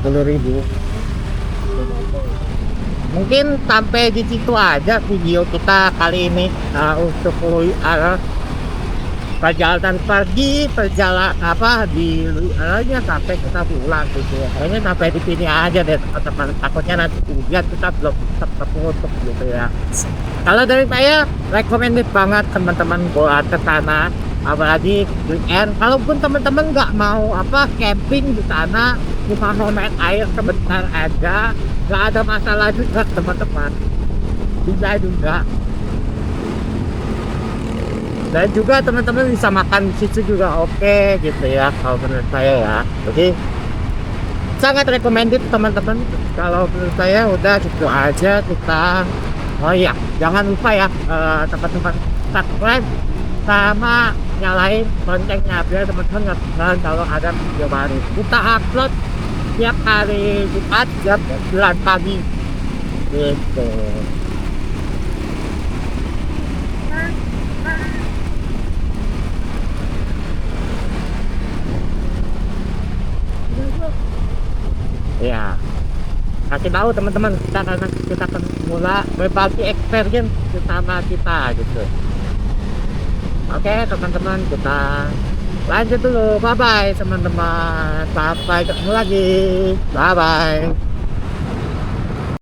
10.000. Mungkin sampai di situ aja video kita kali ini, untuk perjalanan pagi, perjalanan apa di sampai kita pulang gitu ya. Kayaknya sampai di sini aja deh teman-teman, takutnya nanti hujan kita belum tertutup gitu ya. Kalau dari saya recommended banget teman-teman buat ke sana, apalagi weekend. Kalaupun teman-teman nggak mau camping di sana, cuma mau main air sebentar aja, nggak ada masalah juga teman-teman, bisa juga. Dan juga teman-teman bisa makan di situ juga oke gitu ya, kalau menurut saya ya. Jadi sangat recommended teman-teman. Kalau menurut saya udah gitu aja kita. Oh iya, jangan lupa ya teman-teman subscribe sama nyalain loncengnya biar teman-teman nggak ketinggalan kalau ada video baru. Kita upload tiap hari Jumat jam 9 pagi gitu. Ya, kasih tahu teman-teman kita, karena kita akan mulai berbagi experience bersama kita gitu. Oke teman-teman, kita lanjut dulu. Bye bye teman-teman, sampai ketemu lagi. Bye bye.